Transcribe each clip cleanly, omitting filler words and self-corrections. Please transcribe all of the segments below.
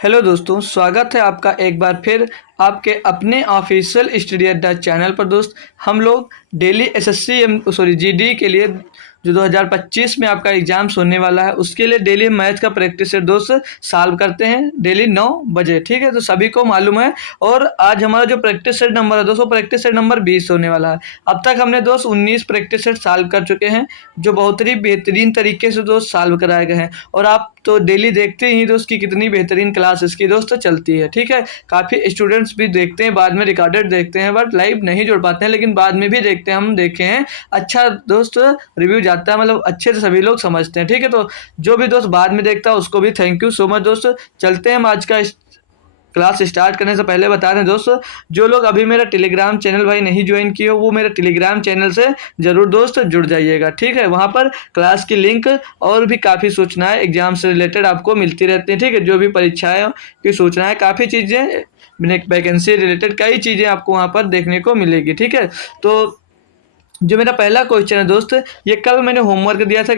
Hello दोस्तों, स्वागत है आपका एक बार फिर आपके अपने ऑफिशियल स्टडी अड्डा चैनल पर। दोस्त, हम लोग डेली एसएससी जीडी के लिए जो 2025 में आपका एग्जाम्स होने वाला है उसके लिए डेली मैथ का प्रैक्टिस सेट दोस्त सॉल्व करते हैं डेली 9 बजे। ठीक है, तो सभी को मालूम है। और आज हमारा जो प्रैक्टिस सेट नंबर है दोस्तों, प्रैक्टिस सेट नंबर 20 होने वाला है। अब तक हमने दोस्त 19 प्रैक्टिस सेट सॉल्व कर चुके हैं जो बहुत ही बेहतरीन तरीके से दोस्त सॉल्व कराए गए हैं। और आप तो डेली देखते ही दोस्त कि कितनी बेहतरीन क्लास इसकी दोस्त चलती है। ठीक है, काफ़ी स्टूडेंट्स भी देखते हैं, बाद में रिकॉर्डेड देखते हैं, बट लाइव नहीं जुड़ पाते हैं, लेकिन बाद में भी देखते हैं। हम देखे हैं, अच्छा दोस्त रिव्यू जाता है, मतलब अच्छे से सभी लोग समझते हैं। ठीक है, तो जो भी दोस्त बाद में देखता है उसको भी थैंक यू सो मच। दोस्त चलते हैं हम आज का क्लास स्टार्ट करने से पहले बता दें दोस्त, जो लोग अभी मेरा टेलीग्राम चैनल भाई नहीं ज्वाइन किए हो वो मेरे टेलीग्राम चैनल से ज़रूर दोस्त जुड़ जाइएगा। ठीक है, वहाँ पर क्लास की लिंक और भी काफ़ी सूचनाएं एग्जाम से रिलेटेड आपको मिलती रहती हैं। ठीक है, जो भी परीक्षाएं की सूचनाएं, काफ़ी चीज़ें, वैकेंसी रिलेटेड कई चीज़ें आपको वहाँ पर देखने को मिलेगी। ठीक है, तो जो मेरा पहला क्वेश्चन है दोस्त, ये कल मैंने होमवर्क दिया था,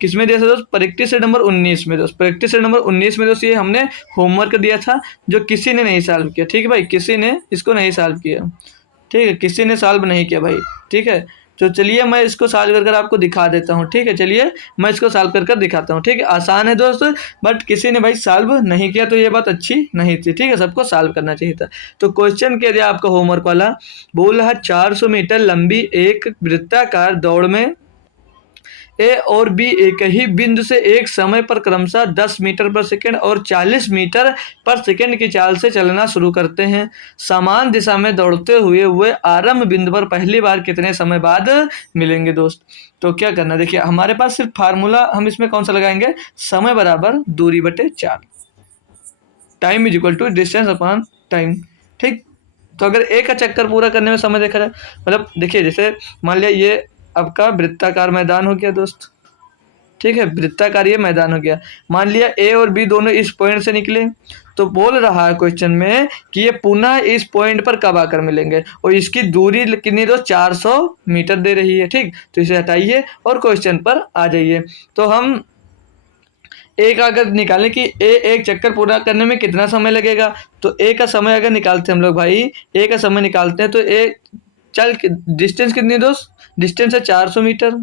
किसमें दिया था दोस्त? प्रैक्टिस सेट नंबर 19 में दोस्त। प्रैक्टिस सेट नंबर 19 में दोस्त ये हमने होमवर्क दिया था जो किसी ने नहीं सॉल्व किया। ठीक है भाई, किसी ने इसको नहीं सॉल्व किया। ठीक है, किसी ने सॉल्व नहीं किया भाई। ठीक है, तो चलिए मैं इसको सॉल्व कर आपको दिखा देता हूँ। ठीक है, चलिए मैं इसको सॉल्व कर दिखाता हूँ। ठीक है, आसान है दोस्त, बट किसी ने भाई सॉल्व नहीं किया तो ये बात अच्छी नहीं थी। ठीक है, सबको सॉल्व करना चाहिए था। तो क्वेश्चन क्या दिया आपका होमवर्क वाला? बोल रहा है 400 मीटर लंबी एक वृत्ताकार दौड़ में ए और बी एक ही बिंदु से एक समय पर क्रमशः 10 मीटर पर सेकंड और 40 मीटर पर सेकंड की चाल से चलना शुरू करते हैं। समान दिशा में दौड़ते हुए आरंभ बिंदु पर पहली बार कितने समय बाद मिलेंगे दोस्त? तो क्या करना, देखिए हमारे पास सिर्फ फार्मूला हम इसमें कौन सा लगाएंगे? समय बराबर दूरी बटे 4, time is equal to distance upon time. ठीक, तो अगर एक का चक्कर पूरा करने में समय देखा जाए, मतलब देखिए जैसे मान लिया ये आपका वृत्ताकार मैदान हो गया दोस्त। ठीक है, वृत्ताकार ये मैदान हो गया। मान लिया ए और बी दोनों इस पॉइंट से निकले, तो बोल रहा है क्वेश्चन में कि ये पुनः इस पॉइंट पर कब आकर मिलेंगे, और इसकी दूरी कितनी दोस्त? 400 मीटर दे रही है। ठीक, तो इसे हटाइए और क्वेश्चन पर आ जाइए। तो हम एक अगर निकालें कि ए एक चक्कर पूरा करने में कितना समय लगेगा, तो ए का समय अगर निकालते हैं हम लोग भाई, ए का समय निकालते हैं तो ए चल डिस्टेंस कितनी दोस्त? डिस्टेंस है 400 मीटर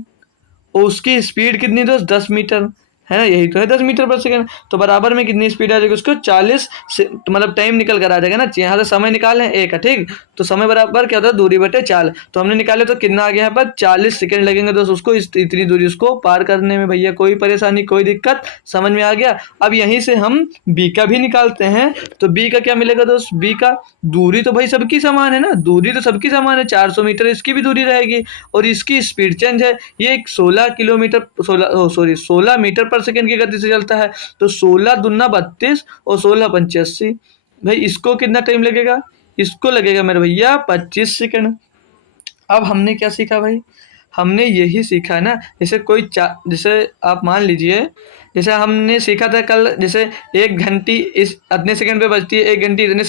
और उसकी स्पीड कितनी दोस्त? 10 मीटर है ना, यही तो है 10 मीटर पर सेकंड। तो बराबर में कितनी स्पीड आ जाएगी उसको? 40 से, तो मतलब टाइम निकल कर आ जाएगा ना। यहाँ से समय निकाल है ए का। ठीक, तो समय बराबर क्या होता है? दूरी बटे 4। तो हमने निकाले तो कितना आ गया यहाँ पर? 40 सेकंड लगेंगे दोस्त उसको इतनी दूरी उसको पार करने में। भैया कोई परेशानी कोई दिक्कत, समझ में आ गया। अब यहीं से हम बी का भी निकालते हैं, तो बी का क्या मिलेगा दोस्त? बी का दूरी तो भाई सबकी समान है ना, दूरी तो सबकी समान है, 400 मीटर इसकी भी दूरी रहेगी और इसकी स्पीड चेंज है। ये 16 मीटर पर सेकंड की गति से चलता है। तो 16 दूना 32 और 16 पंचे 80। भाई इसको कितना टाइम लगेगा? इसको लगेगा मेरे भैया 25 सेकंड। अब हमने क्या सीखा भाई? हमने यही सीखा ना, जैसे आप मान लीजिए, जैसे हमने सीखा था कल, जैसे 1 घंटी इस इतने सेकंड पे बजती है, 1 घंटी इतने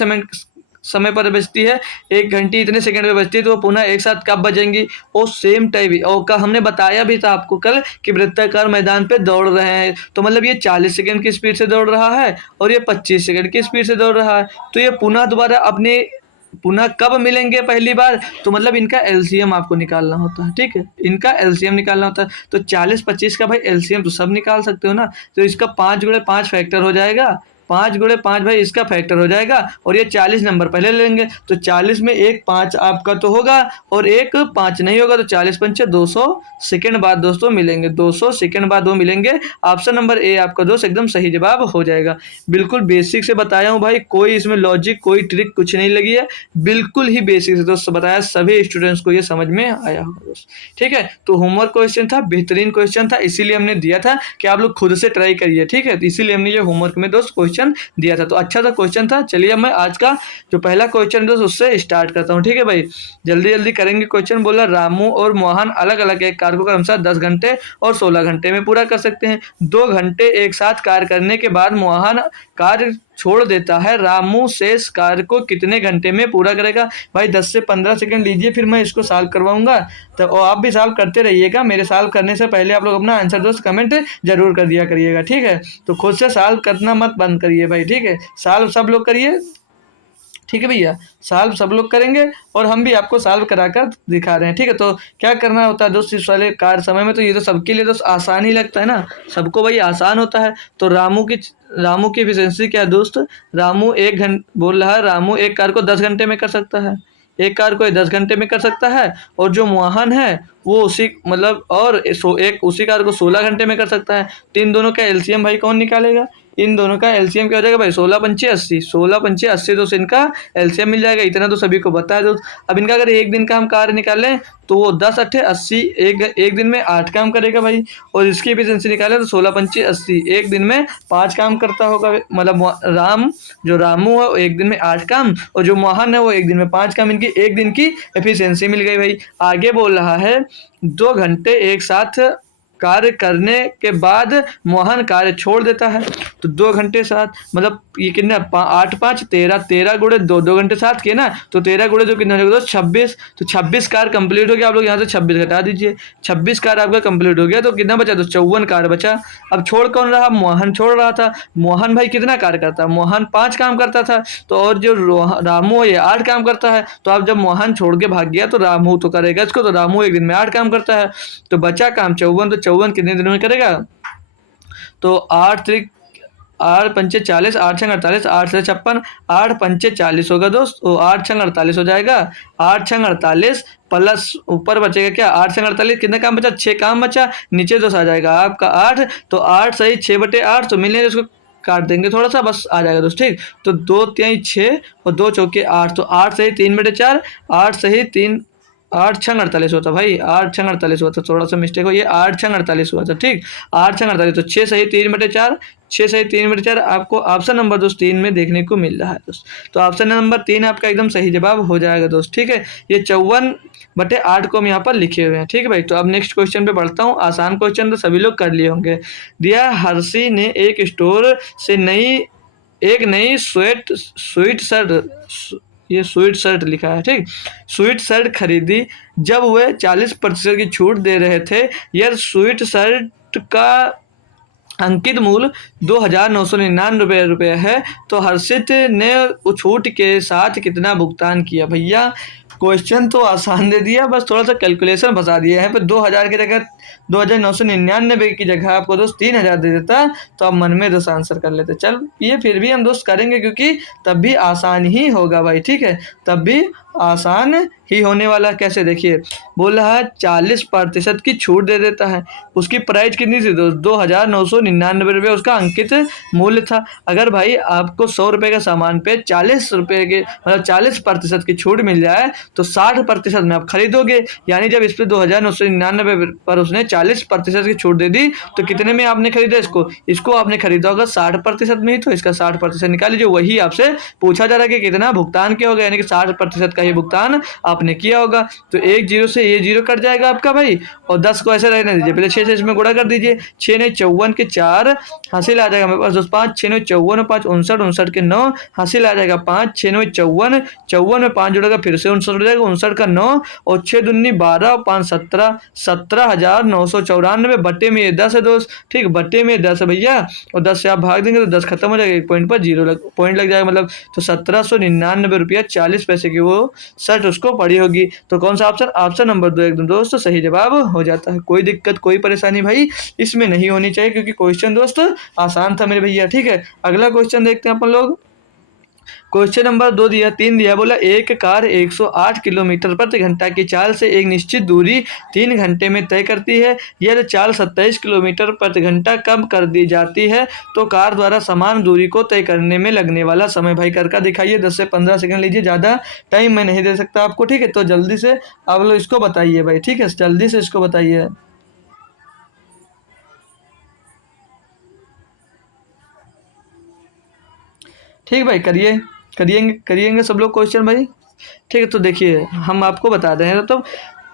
समय पर बजती है, 1 घंटी इतने सेकंड में बजती है, तो वो पुनः एक साथ कब बजेंगी? और सेम टाइम। और का हमने बताया भी था आपको कल कि वृत्ताकार मैदान पे दौड़ रहे हैं, तो मतलब ये 40 सेकंड की स्पीड से दौड़ रहा है और ये 25 सेकंड की स्पीड से दौड़ रहा है। तो ये पुनः कब मिलेंगे पहली बार? तो मतलब इनका एलसीएम आपको निकालना होता है। ठीक है, इनका एलसीएम निकालना होता है। तो 40-25 का भाई एलसीएम तो सब निकाल सकते हो ना, तो इसका 5 गुणे 5 फैक्टर हो जाएगा, 5 गुणे 5 भाई इसका फैक्टर हो जाएगा, और ये 40 नंबर पहले लेंगे। तो 40 में एक 5 आपका तो होगा और एक 5 नहीं होगा, तो 40 पंचे 200 सेकंड बाद दोस्तों मिलेंगे, 200 सेकंड बाद वो मिलेंगे। ऑप्शन नंबर ए आपका दोस्त एकदम सही जवाब हो जाएगा। बिल्कुल बेसिक से बताया हूँ भाई, कोई इसमें लॉजिक कोई ट्रिक कुछ नहीं लगी है, बिल्कुल ही बेसिक से दोस्त बताया, सभी स्टूडेंट्स को ये समझ में आया होगा दोस्त। ठीक है, तो होमवर्क क्वेश्चन था, बेहतरीन क्वेश्चन था, इसीलिए हमने दिया था कि आप लोग खुद से ट्राई करिए। ठीक है, इसीलिए हमने ये होमवर्क में दोस्त क्वेश्चन दिया था, तो अच्छा सा क्वेश्चन था। चलिए मैं आज का जो पहला क्वेश्चन दोस्त उससे स्टार्ट करता हूँ। ठीक है भाई, जल्दी जल्दी करेंगे। क्वेश्चन बोला रामू और मोहन अलग अलग एक कार्य को क्रमशः 10 घंटे और 16 घंटे में पूरा कर सकते हैं। 2 घंटे एक साथ कार्य करने के बाद मोहन कार्य छोड़ देता है, रामू शेष कार्य को कितने घंटे में पूरा करेगा? भाई 10 से 15 सेकंड लीजिए, फिर मैं इसको सॉल्व करवाऊंगा। तो आप भी सॉल्व करते रहिएगा, मेरे सॉल्व करने से पहले आप लोग अपना आंसर दोस्त कमेंट जरूर कर दिया करिएगा। ठीक है, तो खुद से सॉल्व करना मत बंद करिए। करिए भाई, ठीक है, सॉल्व सब लोग करिए, ठीक है भैया, सॉल्व सब लोग करेंगे और हम भी आपको सॉल्व कराकर दिखा रहे हैं, ठीक है। तो क्या करना होता है दोस्त इस वाले कार्य समय में, तो ये तो सबके लिए दोस्त आसान ही लगता है ना, सबको भाई आसान होता है। तो रामू की एफिशिएंसी क्या है दोस्त, रामू बोल रहा है, रामू एक कार को 10 घंटे में कर सकता है, एक कार को 10 घंटे में कर सकता है, और जो मोहन है वो उसी मतलब एक उसी कार को 16 घंटे में कर सकता है। तो इन दोनों का एलसीएम भाई कौन निकालेगा, इन दोनों का एलसीएम क्या हो जाएगा भाई, 16 पंचे 80, 16 पंचे 80 तो इनका एलसीएम मिल जाएगा, इतना तो सभी को पता है दोस्त। अब इनका अगर एक दिन का हम कार्य निकालें तो वो 10 अट्ठे 80, एक दिन में 8 काम करेगा भाई, और इसकी एफिशिएंसी निकालें तो 16 पंचे 80, एक दिन में 5 काम करता होगा, मतलब जो रामू है वो एक दिन में 8 काम, और जो मोहन है वो एक दिन में 5 काम, इनकी एक दिन की एफिशिएंसी मिल गई भाई। आगे बोल रहा है 2 घंटे एक साथ कार्य करने के बाद मोहन कार्य छोड़ देता है, तो 2 घंटे साथ मतलब ये कितना 8 5 13, 13 गुणे 2 घंटे साथ किए ना, तो 13 गुणे 2 कितना हो जाएगा, 26, तो 26 कार कंप्लीट हो गया। आप लोग यहाँ से 26 घटा दीजिए, 26 कार आपका कंप्लीट हो गया, तो कितना बचा, तो 54 कार बचा। अब छोड़ कौन रहा, मोहन छोड़ रहा था। मोहन भाई कितना कार्य करता है, मोहन 5 काम करता था, तो और जो रामू है ये 8 काम करता है, तो अब जब मोहन छोड़ के भाग गया तो रामू तो करेगा इसको, तो रामू एक दिन में 8 काम करता है, तो बचा काम 54, तो 54 कितने दिनों में करेगा, तो 8 पंचे 40, 8 छंग 48, 8 से 56, 8 पंचे 40 होगा दोस्त, तो 8 छंग 48 हो जाएगा, 8 छंग 48 प्लस ऊपर बचेगा क्या, 8 छंग 48 कितना काम बचा, 6 काम बचा, नीचे दोस्त आ जाएगा आपका 8, तो 8 सही 6/8, तो मिलने इसको काट देंगे थोड़ा सा, बस आ जाएगा दोस्त, ठीक। तो 2 3 6 और 2 चौके 8, तो 8 सही 3/4, 8 सही 3, 8 छंग 48 होता भाई, 8 छंग 48 हुआ था, थोड़ा सा मिस्टेक हो, ये 8 छंग 48 हुआ था, ठीक, 8 छंग 48, तो 6 सही 3/4, 6 सही 3/4 आपको ऑप्शन नंबर दोस्त 3 में देखने को मिल रहा है दोस्त। तो ऑप्शन नंबर 3 आपका एकदम सही जवाब हो जाएगा दोस्त, ठीक है। ये 54/8 को हम यहाँ पर लिखे हुए हैं, ठीक है भाई। तो अब नेक्स्ट क्वेश्चन पे बढ़ता हूँ, आसान क्वेश्चन तो सभी लोग कर लिए होंगे। दिया हर्षी ने एक स्टोर से एक नई स्वीट शर्ट, ये स्वीट शर्ट लिखा है, ठीक, स्वीट शर्ट खरीदी, जब वह 40% की छूट दे रहे थे। यह स्वीट शर्ट का अंकित मूल्य 2,999 रुपये है, तो हर्षित ने छूट के साथ कितना भुगतान किया। भैया क्वेश्चन तो आसान दे दिया, बस थोड़ा सा कैलकुलेशन फंसा दिया है, पर 2,000 की जगह 2,999 की जगह आपको दोस्त 3,000 दे देता, तो आप मन में दोस्त आंसर कर लेते। चल ये फिर भी हम दोस्त करेंगे, क्योंकि तब भी आसान ही होगा भाई, ठीक है, तब भी आसान ही होने वाला। कैसे, देखिए बोल रहा है 40% की छूट दे देता है, उसकी प्राइस कितनी थी दोस्त, 2,999 रुपये उसका अंकित मूल्य था। अगर भाई आपको 100 रुपये का सामान पे 40 रुपये के मतलब 40% की छूट मिल जाए, तो 60% में आप खरीदोगे, यानी जब इस पर 2,999 पर उसने 40% की छूट दे दी, तो कितने में आपने खरीदा इसको आपने खरीदा होगा 60% में ही, तो इसका 60% निकाल लीजिए। वही आपसे पूछा जा रहा है कि कितना भुगतान किया होगा, यानी कि 60% का ही भुगतान आपने किया होगा। तो एक 0 से ये 0 कट जाएगा आपका भाई, और 10 को ऐसे रहने दीजिए, पहले 6 से इसमें गुणा कर दीजिए, 6 9 54 के 4 हासिल आ जाएगा मेरे पास दोस्त, 5 6 9 54 5 59, 59 के 9 हासिल आ जाएगा, 5 6 9 54, 54 में 5 जुड़ेगा फिर से 59 हो जाएगा, 59 का 9 और 6 दूनी 12 और 5 17, 17,994 बट्टे में ये 10 है दोस्त, ठीक, बट्टे में 10 है भैया, और 10 से आप भाग देंगे तो 10 खत्म हो जाएगा, एक पॉइंट पर 0 पॉइंट लग जाएगा, मतलब तो 1799 रुपया 40 पैसे की वो शर्ट उसको पड़ी होगी। तो कौन सा ऑप्शन नंबर 2 एकदम दोस्त सही जवाब हो जाता है। कोई दिक्कत कोई परेशानी भाई इसमें नहीं होनी चाहिए, क्योंकि क्वेश्चन दोस्त आसान था मेरे भैया, ठीक है। अगला क्वेश्चन देखते हैं अपन लोग। क्वेश्चन नंबर 3 दिया, बोला एक कार 108 किलोमीटर प्रति घंटा की चाल से एक निश्चित दूरी 3 घंटे में तय करती है। यदि चाल 27 किलोमीटर प्रति घंटा कम कर दी जाती है, तो कार द्वारा समान दूरी को तय करने में लगने वाला समय भाई करके दिखाइए। 10 से 15 सेकंड लीजिए, ज़्यादा टाइम मैं नहीं दे सकता आपको, ठीक है। तो जल्दी से आप लोग इसको बताइए भाई, ठीक है, जल्दी से इसको बताइए। ठीक भाई, करिएंगे सब लोग क्वेश्चन भाई, ठीक है। तो देखिए हम आपको बता दें, तो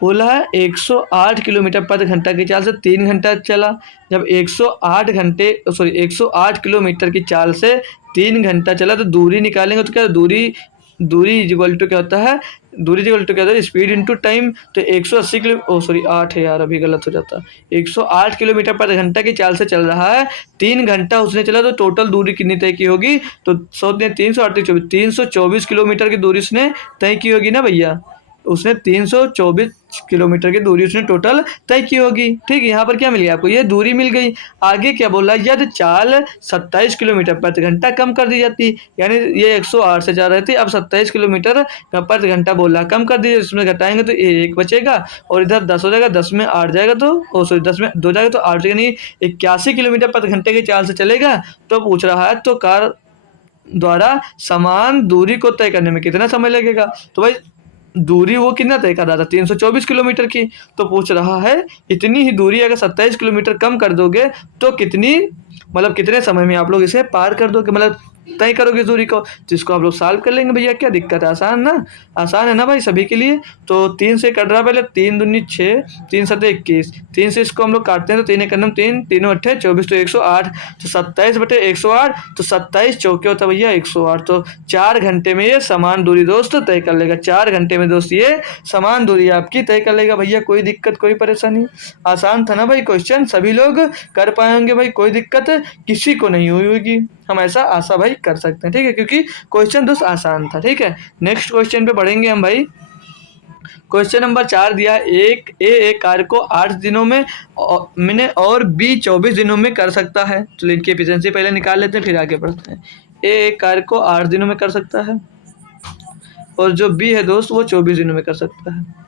बोला है 108 किलोमीटर प्रति घंटा की चाल से 3 घंटा चला। जब 108 किलोमीटर की चाल से 3 घंटा चला, तो दूरी निकालेंगे, तो क्या दूरी दूरी इक्वल टू क्या होता है, दूरी इक्वल टू क्या होता है, स्पीड इंटू टाइम। तो 180 किलो, ओ सॉरी 8 है यार, अभी गलत हो जाता। 108 किलोमीटर पर घंटा की चाल से चल रहा है, 3 घंटा उसने चला, तो टोटल दूरी कितनी तय की होगी? तो 324 किलोमीटर की दूरी उसने तय की होगी ना भैया। उसने 324 किलोमीटर की दूरी उसने टोटल तय की होगी। ठीक, यहाँ पर क्या मिल गया आपको? ये दूरी मिल गई। आगे क्या बोला? यदि चाल 27 किलोमीटर प्रति घंटा कम कर दी जाती, यानी ये 108 से जा रहे थे, अब 27 किलोमीटर प्रति घंटा बोला कम कर दीजिए, इसमें घटाएंगे तो ये 1 बचेगा और इधर 10 हो जाएगा, 10 में 8 जाएगा, तो ओ सॉरी 10 में 2 जाएगा तो 8 जाएगा, नहीं 81 किलोमीटर प्रति घंटे की चाल से चलेगा। तो पूछ रहा है तो कार द्वारा समान दूरी को तय करने में कितना समय लगेगा? तो भाई दूरी वो कितना तय कर रहा था? 324 किलोमीटर की। तो पूछ रहा है इतनी ही दूरी अगर 27 किलोमीटर कम कर दोगे तो कितनी, मतलब कितने समय में आप लोग इसे पार कर दोगे, मतलब तय करोगे इस दूरी को। जिसको आप लोग सॉल्व कर लेंगे भैया, क्या दिक्कत है? आसान ना, आसान है ना भाई सभी के लिए। तो 3 से कट रहा है पहले, 3 दूनी 6, 3 7 21, 3 से इसको हम लोग काटते हैं तो 3 एक 3, 3 8 24, तो 108, तो 27 बटे 108, तो 27 चौके होता है भैया 108। तो 4 घंटे में ये समान दूरी दोस्त तय कर लेगा। 4 घंटे में दोस्त ये समान दूरी आपकी तय कर लेगा भैया। कोई दिक्कत, कोई परेशानी? आसान था ना भाई क्वेश्चन, सभी लोग कर पाएंगे भाई, कोई दिक्कत किसी को नहीं हुई होगी। हम ऐसा आशा भाई कर सकते हैं, ठीक है, क्योंकि क्वेश्चन दोस्त आसान था। ठीक है, नेक्स्ट क्वेश्चन पे बढ़ेंगे हम भाई। क्वेश्चन नंबर 4 दिया, एक कार्य को 8 दिनों में और बी 24 दिनों में कर सकता है। तो इनकी एफिशिएंसी पहले निकाल लेते हैं, फिर आगे बढ़ते हैं। एक कार्य को 8 दिनों में कर सकता है और जो बी है दोस्त वो 24 दिनों में कर सकता है।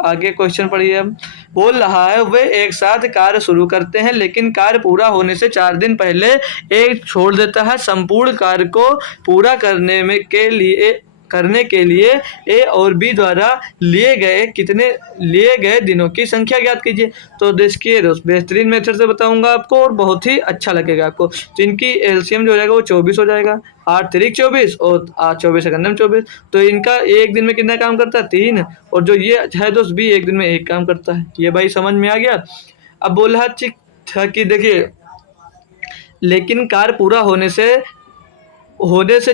आगे क्वेश्चन पढ़िए। अब बोल रहा है वे एक साथ कार्य शुरू करते हैं, लेकिन कार्य पूरा होने से 4 दिन पहले एक छोड़ देता है। संपूर्ण कार्य को पूरा करने के लिए ए और बी द्वारा लिए गए दिनों की संख्या ज्ञात कीजिए। तो देखिए दोस्त, बेहतरीन मेथड से बताऊंगा आपको और बहुत ही अच्छा लगेगा आपको। तो इनकी एलसीएम जो हो जाएगा वो 24 हो जाएगा, 8 3 24 और 24 सेकंड में 24। तो इनका एक दिन में कितना काम करता है? 3। और जो ये है दोस्त बी, एक दिन में 1 काम करता है। ये भाई समझ में आ गया। अब बोल रहा था कि देखिए, लेकिन कार्य पूरा होने से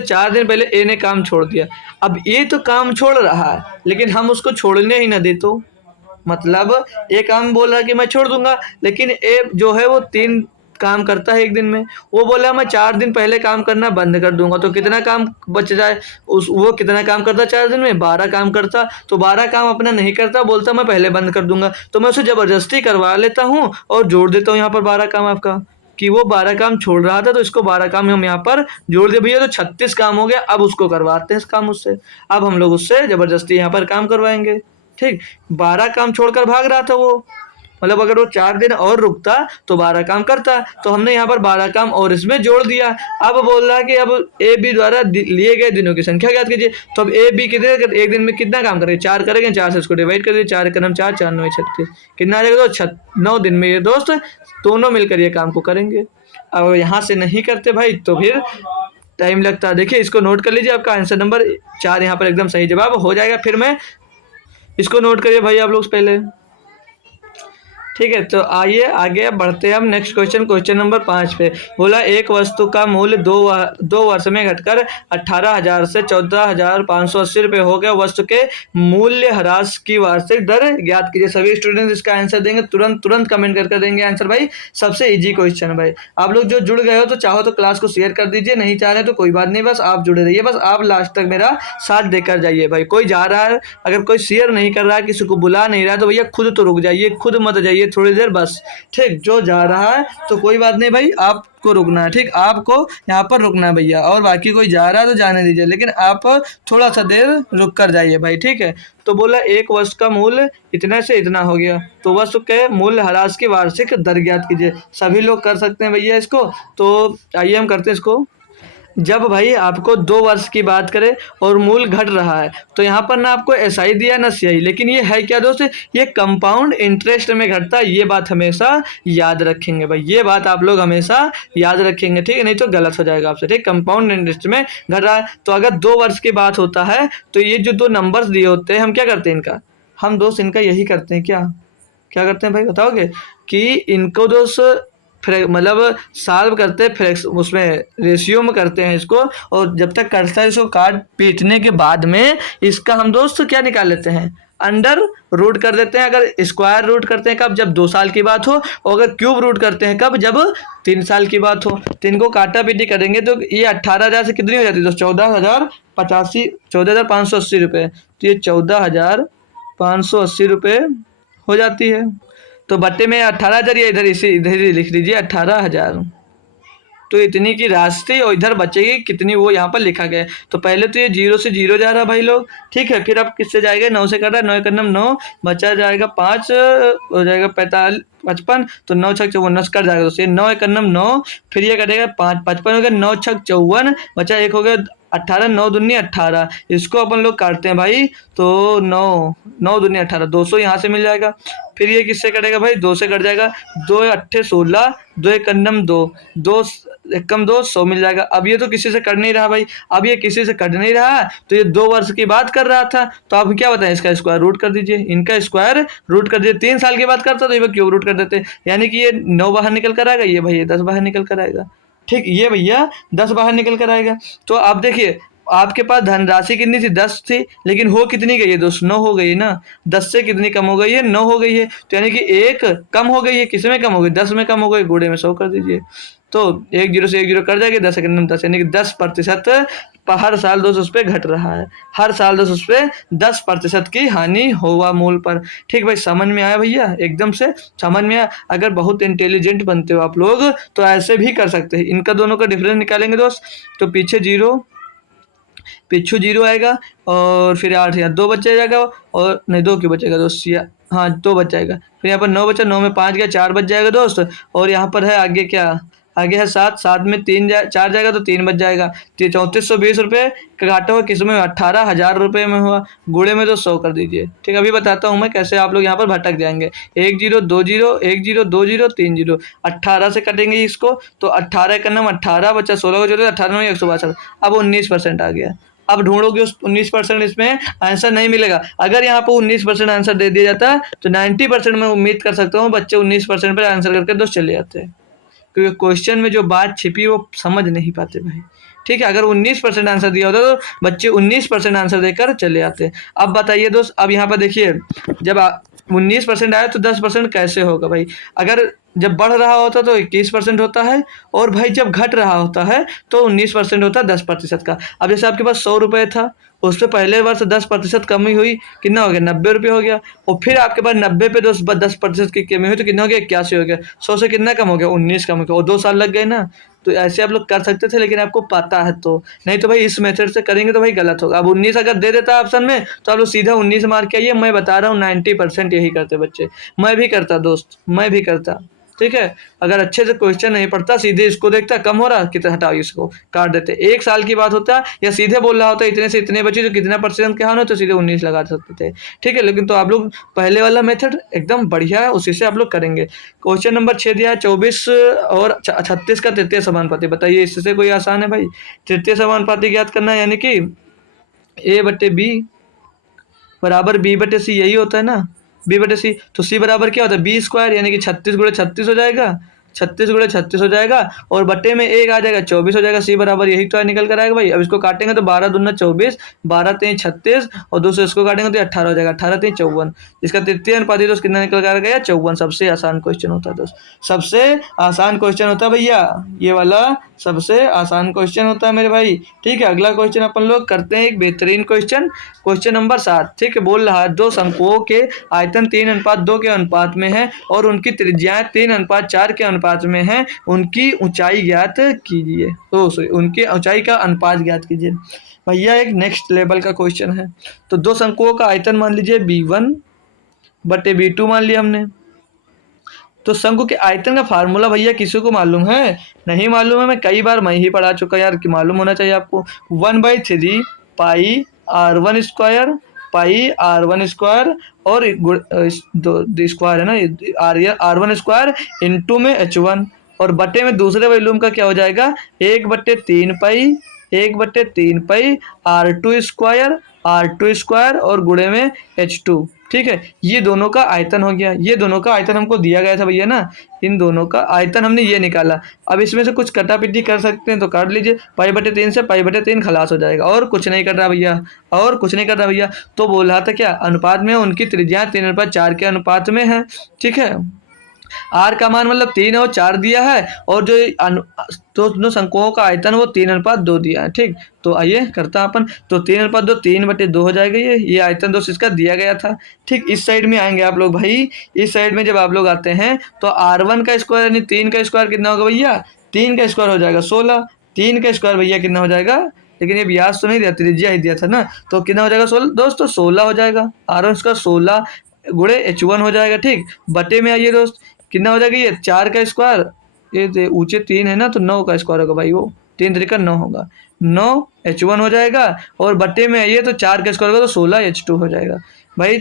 4 दिन पहले ए ने काम छोड़ दिया। अब ए तो काम छोड़ रहा है, लेकिन हम उसको छोड़ने ही ना दे, तो मतलब ए काम बोल रहा है कि मैं छोड़ दूंगा, लेकिन ए जो है वो 3 काम करता है एक दिन में। वो बोला मैं 4 दिन पहले काम करना बंद कर दूंगा, तो कितना काम बच जाए? वो कितना काम करता 4 दिन में? 12 काम करता। तो 12 काम अपना नहीं करता, बोलता मैं पहले बंद कर दूंगा। तो मैं उसे जबरदस्ती करवा लेता हूँ और जोड़ देता हूँ यहाँ पर 12 काम आपका, कि वो 12 काम छोड़ रहा था तो इसको 12 काम हम यहाँ पर जोड़ दे भैया, तो 36 काम हो गया। अब उसको करवाते हैं इस काम उससे, अब हम लोग उससे जबरदस्ती यहाँ पर काम करवाएंगे। ठीक, 12 काम छोड़कर भाग रहा था वो, मतलब अगर वो 4 दिन और रुकता तो 12 काम करता। तो हमने यहाँ पर 12 काम और इसमें जोड़ दिया। अब बोल रहा है कि अब ए बी द्वारा लिए गए दिनों की संख्या ज्ञात कीजिए। तो अब ए बी कितने एक दिन में कितना काम करेंगे? 4 करेंगे, 4 से इसको डिवाइड कर दीजिए, 4 कदम 4 4 9 36, कितना आ जाएगा? तो 9 दिन में ये दोस्त दोनों मिलकर ये काम को करेंगे। अब यहाँ से नहीं करते भाई तो फिर टाइम लगता है। देखिए इसको नोट कर लीजिए, आपका आंसर नंबर 4 यहाँ पर एकदम सही जवाब हो जाएगा। फिर मैं इसको नोट करिए भाई आप लोग पहले। ठीक है, तो आइए आगे बढ़ते हैं हम नेक्स्ट क्वेश्चन नंबर 5 पे। बोला एक वस्तु का मूल्य 2 वर्ष में घटकर 18,000 से 14,580 रुपये हो गया। वस्तु के मूल्य ह्रास की वार्षिक दर ज्ञात कीजिए। सभी स्टूडेंट्स इसका आंसर देंगे, तुरंत कमेंट करके देंगे आंसर भाई। सबसे इजी क्वेश्चन है भाई। आप लोग जो जुड़ गए हो तो चाहो तो क्लास को शेयर कर दीजिए, नहीं चाह रहे तो कोई बात नहीं, बस आप जुड़े रहिए, बस आप लास्ट तक मेरा साथ देकर जाइए भाई। कोई जा रहा है, अगर कोई शेयर नहीं कर रहा है, किसी को बुला नहीं रहा है, तो भैया खुद तो रुक जाइए, खुद मत जाइए थोड़ी देर बस। ठीक, जो जा रहा है तो कोई बात नहीं भाई, आपको रुकना है। ठीक, आपको यहाँ पर रुकना है भैया, और बाकी कोई जा रहा है तो जाने दीजिए, लेकिन आप थोड़ा सा देर रुक कर जाइए भाई। ठीक है, तो बोला एक वस्तु का मूल्य इतना से इतना हो गया, तो वस्तु के मूल्य ह्रास की वार्षिक दर ज्ञात कीजिए। सभी लोग कर सकते हैं भैया इसको, तो आइए हम करते हैं इसको। जब भाई आपको 2 वर्ष की बात करें और मूल घट रहा है, तो यहाँ पर ना आपको एसआई दिया ना सीआई, लेकिन ये है क्या दोस्त? ये कंपाउंड इंटरेस्ट में घटता है। ये बात हमेशा याद रखेंगे भाई, ये बात आप लोग हमेशा याद रखेंगे, ठीक है, नहीं तो गलत हो जाएगा आपसे। ठीक, कंपाउंड इंटरेस्ट में घट रहा है, तो अगर 2 वर्ष की बात होता है तो ये जो 2 नंबर्स दिए होते हैं, हम क्या करते हैं इनका, हम दोस्त इनका यही करते हैं। क्या क्या करते हैं भाई बताओगे? कि इनको दोस्त मतलब सॉल्व करते फ्रैक्स उसमें रेशियो में करते हैं इसको, और जब तक करता है इसको काट पीटने के बाद में इसका हम दोस्त क्या निकाल लेते हैं, अंडर रूट कर देते हैं। अगर स्क्वायर रूट करते हैं कब, जब 2 साल की बात हो, और अगर क्यूब रूट करते हैं कब, जब 3 साल की बात हो। तो इनको काटा पीटी करेंगे तो ये 18,000 से कितनी हो जाती है, तो 14,580 रुपये। तो ये 14,580 रुपये हो जाती है। तो बट्टे में 18,000, ये इधर ही लिख लीजिए 18,000। तो इतनी की राशि और इधर बचेगी कितनी वो यहाँ पर लिखा गया है। तो पहले तो ये 0 से 0 जा रहा है भाई लोग, ठीक है। फिर अब किससे जाएगा, 9 से कर रहा है, 9 करना 9, बचा जाएगा 5, हो जाएगा 55, तो 9 छक 54 कर जाएगा। तो ये 9 करना 9, फिर ये करेगा 5, 55 हो गया, 9 छक 54, बचा 1 हो गया 18, 9 दूनी 18। इसको अपन लोग काटते हैं भाई, तो 9 दूनी 18, 200 यहाँ से मिल जाएगा। फिर ये किससे कटेगा भाई, 2 से कट जाएगा, 2 अट्ठे 16, 2 एक कन्नम 2, 2 एक कम 2, 100 मिल जाएगा। अब ये तो किसी से कट नहीं रहा भाई, अब ये किसी से कट नहीं रहा, तो ये 2 वर्ष की बात कर रहा था। तो आप क्या बताएं, इसका स्क्वायर रूट कर दीजिए, इनका स्क्वायर रूट कर दीजिए। 3 साल की बात करता तो ये क्यूब रूट कर देते, यानी कि ये 9 बाहर निकल कर आएगा, ये भैया 10 बाहर निकल कर आएगा, ठीक, ये भैया 10 बाहर निकल कर आएगा। तो आप देखिए आपके पास धनराशि कितनी थी, 10 थी, लेकिन हो कितनी गई है दोस्त, 9 हो गई ना। 10 से कितनी कम हो गई है, 9 हो गई है। तो यानी कि 1 कम हो गई है, किस में कम हो गई, 10 में कम हो गई, गुणे में 100 कर दीजिए। तो 1 0 से 1 0 कर जाएगी, 10 सेकंड में 10, यानी कि 10% हर साल दोस्त उस पर घट रहा है, हर साल दोस्त उस पर 10% की हानि हुआ मूल पर। ठीक भाई, समझ में आया भैया, एकदम से समझ में आया। अगर बहुत इंटेलिजेंट बनते हो आप लोग तो ऐसे भी कर सकते हैं। इनका दोनों का डिफरेंस निकालेंगे दोस्त, तो पीछे 0 आएगा, और फिर 8 यहाँ 2 बच जाएगा, और नहीं 2 क्यों बचेगा दोस्त, हाँ 2 बच जाएगा। फिर यहाँ पर 9 बचा, 9 में 5 गया, 4 बच जाएगा दोस्त। और यहाँ पर है आगे क्या, आगे है 7, 7 में 4 जाएगा तो 3 बच जाएगा। तो 3420 रुपये का घाटा हुआ, किस में, 18,000 रुपये में हुआ, गुणे में तो 100 कर दीजिए। ठीक, अभी बताता हूँ मैं कैसे आप लोग यहाँ पर भटक जाएंगे। 1 0 2 0 1 0 2 0 3 0, 18 से कटेंगे इसको, तो 18 का नाम 18 बचा, 16 को जोड़े 18 में 162, अब 19% आ गया। अब ढूंढोगे उस 19%, इसमें आंसर नहीं मिलेगा। अगर यहाँ पर 19% आंसर दे दिया जाता तो 90% में उम्मीद कर सकता हूँ बच्चे 19% पर आंसर करके दोस्त चले जाते हैं, क्योंकि क्वेश्चन में जो बात छिपी वो समझ नहीं पाते भाई। ठीक है, अगर 19% आंसर दिया होता तो बच्चे 19% आंसर देकर चले जाते। अब बताइए दोस्त, अब यहाँ पर देखिए, जब 19% आया तो 10% कैसे होगा भाई। अगर जब बढ़ रहा होता तो 21% होता है, और भाई जब घट रहा होता है तो 19% होता है 10% का। अब जैसे आपके पास 100 रुपये था, उस पर पहले वर्ष 10% कमी हुई, कितना हो गया, 90 रुपये हो गया। और फिर आपके पास 90 पे 10% की कमी हुई तो कितना हो गया, 81 हो गया। 100 से कितना कम हो गया, 19 कम हो गया, और 2 साल लग गए ना। तो ऐसे आप लोग कर सकते थे, लेकिन आपको पता है तो नहीं, तो भाई इस मेथड से करेंगे तो भाई गलत होगा। अब 19 अगर दे देता ऑप्शन में तो आप लोग सीधा 19 मार के आइए। मैं बता रहा हूँ 90% यही करते बच्चे, मैं भी करता दोस्त, मैं भी करता। ठीक है, अगर अच्छे से क्वेश्चन नहीं पढ़ता, सीधे इसको देखता कम हो रहा, कितना हटाओ, इसको काट देते। 1 साल की बात होता या सीधे बोल रहा होता इतने से इतने बचे तो कितना % के हान हो, तो सीधे 19 लगा सकते थे। ठीक है, लेकिन तो आप लोग पहले वाला मेथड एकदम बढ़िया है, उसी से आप लोग करेंगे। क्वेश्चन नंबर 6 दिया है, 24 और 36 का तृतीय समानुपाती। बताइए इससे कोई आसान है भाई, तृतीय समानुपाती ज्ञात करना है, यानी कि A/B बराबर B/C, यही होता है ना, B/C। तो C बराबर क्या होता है, B², यानी कि 36 गुणे 36 हो जाएगा, 36 गुणे 36 हो जाएगा, और बट्टे में 1 आ जाएगा, 24 हो जाएगा। C बराबर यही तो निकल कर आएगा भाई। अब इसको काटेंगे तो 12 दूना 24, 12 3 36, और 2 से इसको काटेंगे तो 18 हो जाएगा, 18 3 54। इसका तृतीय अनुपाती दोस्त कितना निकल कर गया, 54। सबसे आसान क्वेश्चन होता है दोस्त, सबसे आसान क्वेश्चन होता है भैया, ये वाला सबसे आसान क्वेश्चन होता है मेरे भाई। ठीक है, अगला क्वेश्चन अपन लोग करते हैं, एक बेहतरीन क्वेश्चन, क्वेश्चन नंबर 7। ठीक है, बोल रहा है 2 शंकुओं के आयतन 3:2 के अनुपात में है, और उनकी त्रिज्याएं 3:4 के अनुपात में है, उनकी ऊंचाई ज्ञात कीजिए। तो उनकी ऊंचाई का अनुपात ज्ञात कीजिए। भैया एक नेक्स्ट लेवल का क्वेश्चन है। तो 2 शंकुओं का आयतन मान लीजिए B1/B2 मान लिया हमने। तो शंकु के आयतन का फार्मूला भैया किसी को मालूम है, नहीं मालूम है, मैं कई बार मैं ही पढ़ा चुका यार, कि मालूम होना चाहिए आपको। 1/3 पाई r1 स्क्वायर, पाई r1 स्क्वायर, और दो स्क्वायर है ना, r1 स्क्वायर इंटू में h1, और बटे में दूसरे वॉल्यूम का क्या हो जाएगा, 1/3 पाई, 1/3 पाई r2 स्क्वायर, और गुणे में h2। ठीक है, ये दोनों का आयतन हो गया, ये दोनों का आयतन हमको दिया गया था भैया ना, इन दोनों का आयतन हमने ये निकाला। अब इसमें से कुछ कटा-पिटी कर सकते हैं तो काट लीजिए, पाई/3 से पाई/3 खलास हो जाएगा और कुछ नहीं कर रहा भैया, और कुछ नहीं कर रहा भैया। तो बोल रहा था क्या अनुपात में उनकी त्रिज्याएँ 3:4 के अनुपात में है, ठीक है। आर का मान मतलब 3 और 4 दिया है और जो दोनों शंकुओं का आयतन वो 3:2 दिया है, ठीक। तो आइए करता अपन, तो 3:2 3/2 हो जाएगा, ये आयतन दोस्त इसका दिया गया था, ठीक। इस साइड में आएंगे आप लोग भाई, इस साइड में जब आप लोग आते हैं तो R1 का स्क्वायर यानी 3 का स्क्वायर कितना होगा भैया, 3 का स्क्वायर हो जाएगा 16, 3 का स्क्वायर भैया कितना हो जाएगा, लेकिन ये व्यास तो नहीं दिया, त्रिज्या ही दिया था ना, तो कितना हो जाएगा 16 दोस्त, तो 16 हो जाएगा। R1 का 16 गुणे H1 हो जाएगा, ठीक। बटे में आइए दोस्त, कितना हो जाएगा, ये 4 का स्क्वायर, ये ऊंचे 3 है ना तो 9 का स्क्वायर होगा भाई, वो 3 3 9 होगा, 9 H1 हो जाएगा और बटे में आइए तो 4 का स्क्वायर होगा तो 16 H2 हो जाएगा। भाई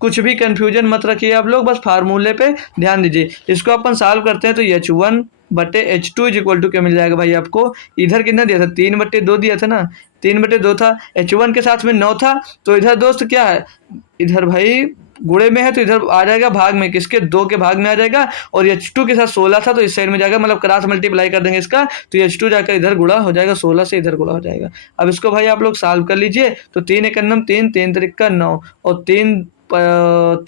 कुछ भी कंफ्यूजन मत रखिए आप लोग, बस फार्मूले पे ध्यान दीजिए। इसको अपन सॉल्व करते हैं तो H1 बटे H2 इज इक्वल टू क्या मिल जाएगा भाई आपको, इधर कितना दिया था 3/2 दिया था ना, 3/2 था, H1 के साथ में 9 था, तो इधर दोस्त क्या है, इधर भाई गुणे में है तो इधर आ जाएगा भाग में, किसके 2 के भाग में आ जाएगा, और H2 के साथ 16 था तो इस साइड में जाएगा, मतलब क्रॉस मल्टीप्लाई कर देंगे इसका तो H2 जाकर इधर गुणा हो जाएगा, 16 से इधर गुणा हो जाएगा। अब इसको भाई आप लोग सॉल्व कर लीजिए, तो 3 × 3 3 3 9 और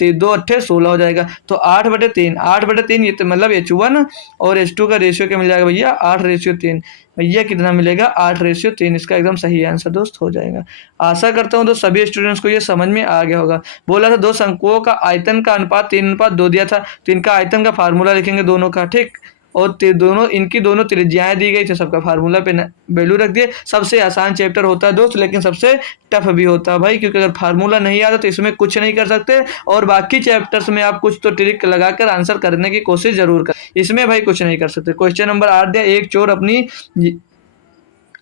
2 8 16 हो जाएगा, तो 8/3 ये तो मतलब H1 और H2 का रेशियो क्या मिल जाएगा भैया, 8:3। भैया कितना मिलेगा, 8:3, इसका एकदम सही आंसर दोस्त हो जाएगा। आशा करता हूँ तो सभी स्टूडेंट्स को ये समझ में आ गया होगा। बोला था दो शंकुओं का आयतन का अनुपात 3:2 दिया था, तो इनका आयतन का फार्मूला लिखेंगे दोनों का, ठीक। और दोनों इनकी दोनों त्रिज्याएं दी गई थी, सबका फार्मूला पे वैल्यू रख दिए। सबसे आसान चैप्टर होता है दोस्त, लेकिन सबसे टफ भी होता है भाई, क्योंकि अगर फार्मूला नहीं आता तो इसमें कुछ नहीं कर सकते, और बाकी चैप्टर्स में आप कुछ तो ट्रिक लगाकर आंसर करने की कोशिश जरूर कर, इसमें भाई कुछ नहीं कर सकते। क्वेश्चन नंबर 8 दिया, एक चोर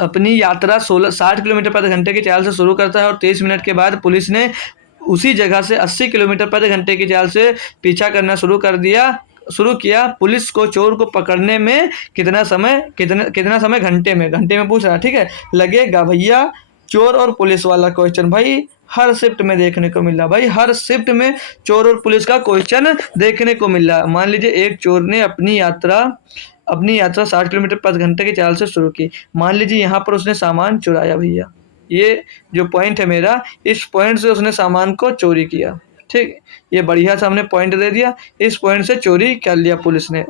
अपनी यात्रा 60 किलोमीटर प्रति घंटे की चाल से शुरू करता है और 23 मिनट के बाद पुलिस ने उसी जगह से 80 किलोमीटर प्रति घंटे की चाल से पीछा करना शुरू किया। पुलिस को चोर को पकड़ने में कितना समय घंटे में पूछ रहा है, ठीक है, लगेगा भैया। चोर और पुलिस वाला क्वेश्चन भाई हर शिफ्ट में देखने को मिल रहा, भाई हर शिफ्ट में चोर और पुलिस का क्वेश्चन देखने को मिल रहा। मान लीजिए एक चोर ने अपनी यात्रा 60 किलोमीटर प्रति घंटे की चाल से शुरू की। मान लीजिए यहाँ पर उसने सामान चुराया भैया, ये जो पॉइंट है मेरा, इस पॉइंट से उसने सामान को चोरी किया, ठीक। ये बढ़िया सा हमने पॉइंट दे दिया, इस पॉइंट से चोरी कर लिया पुलिस ने,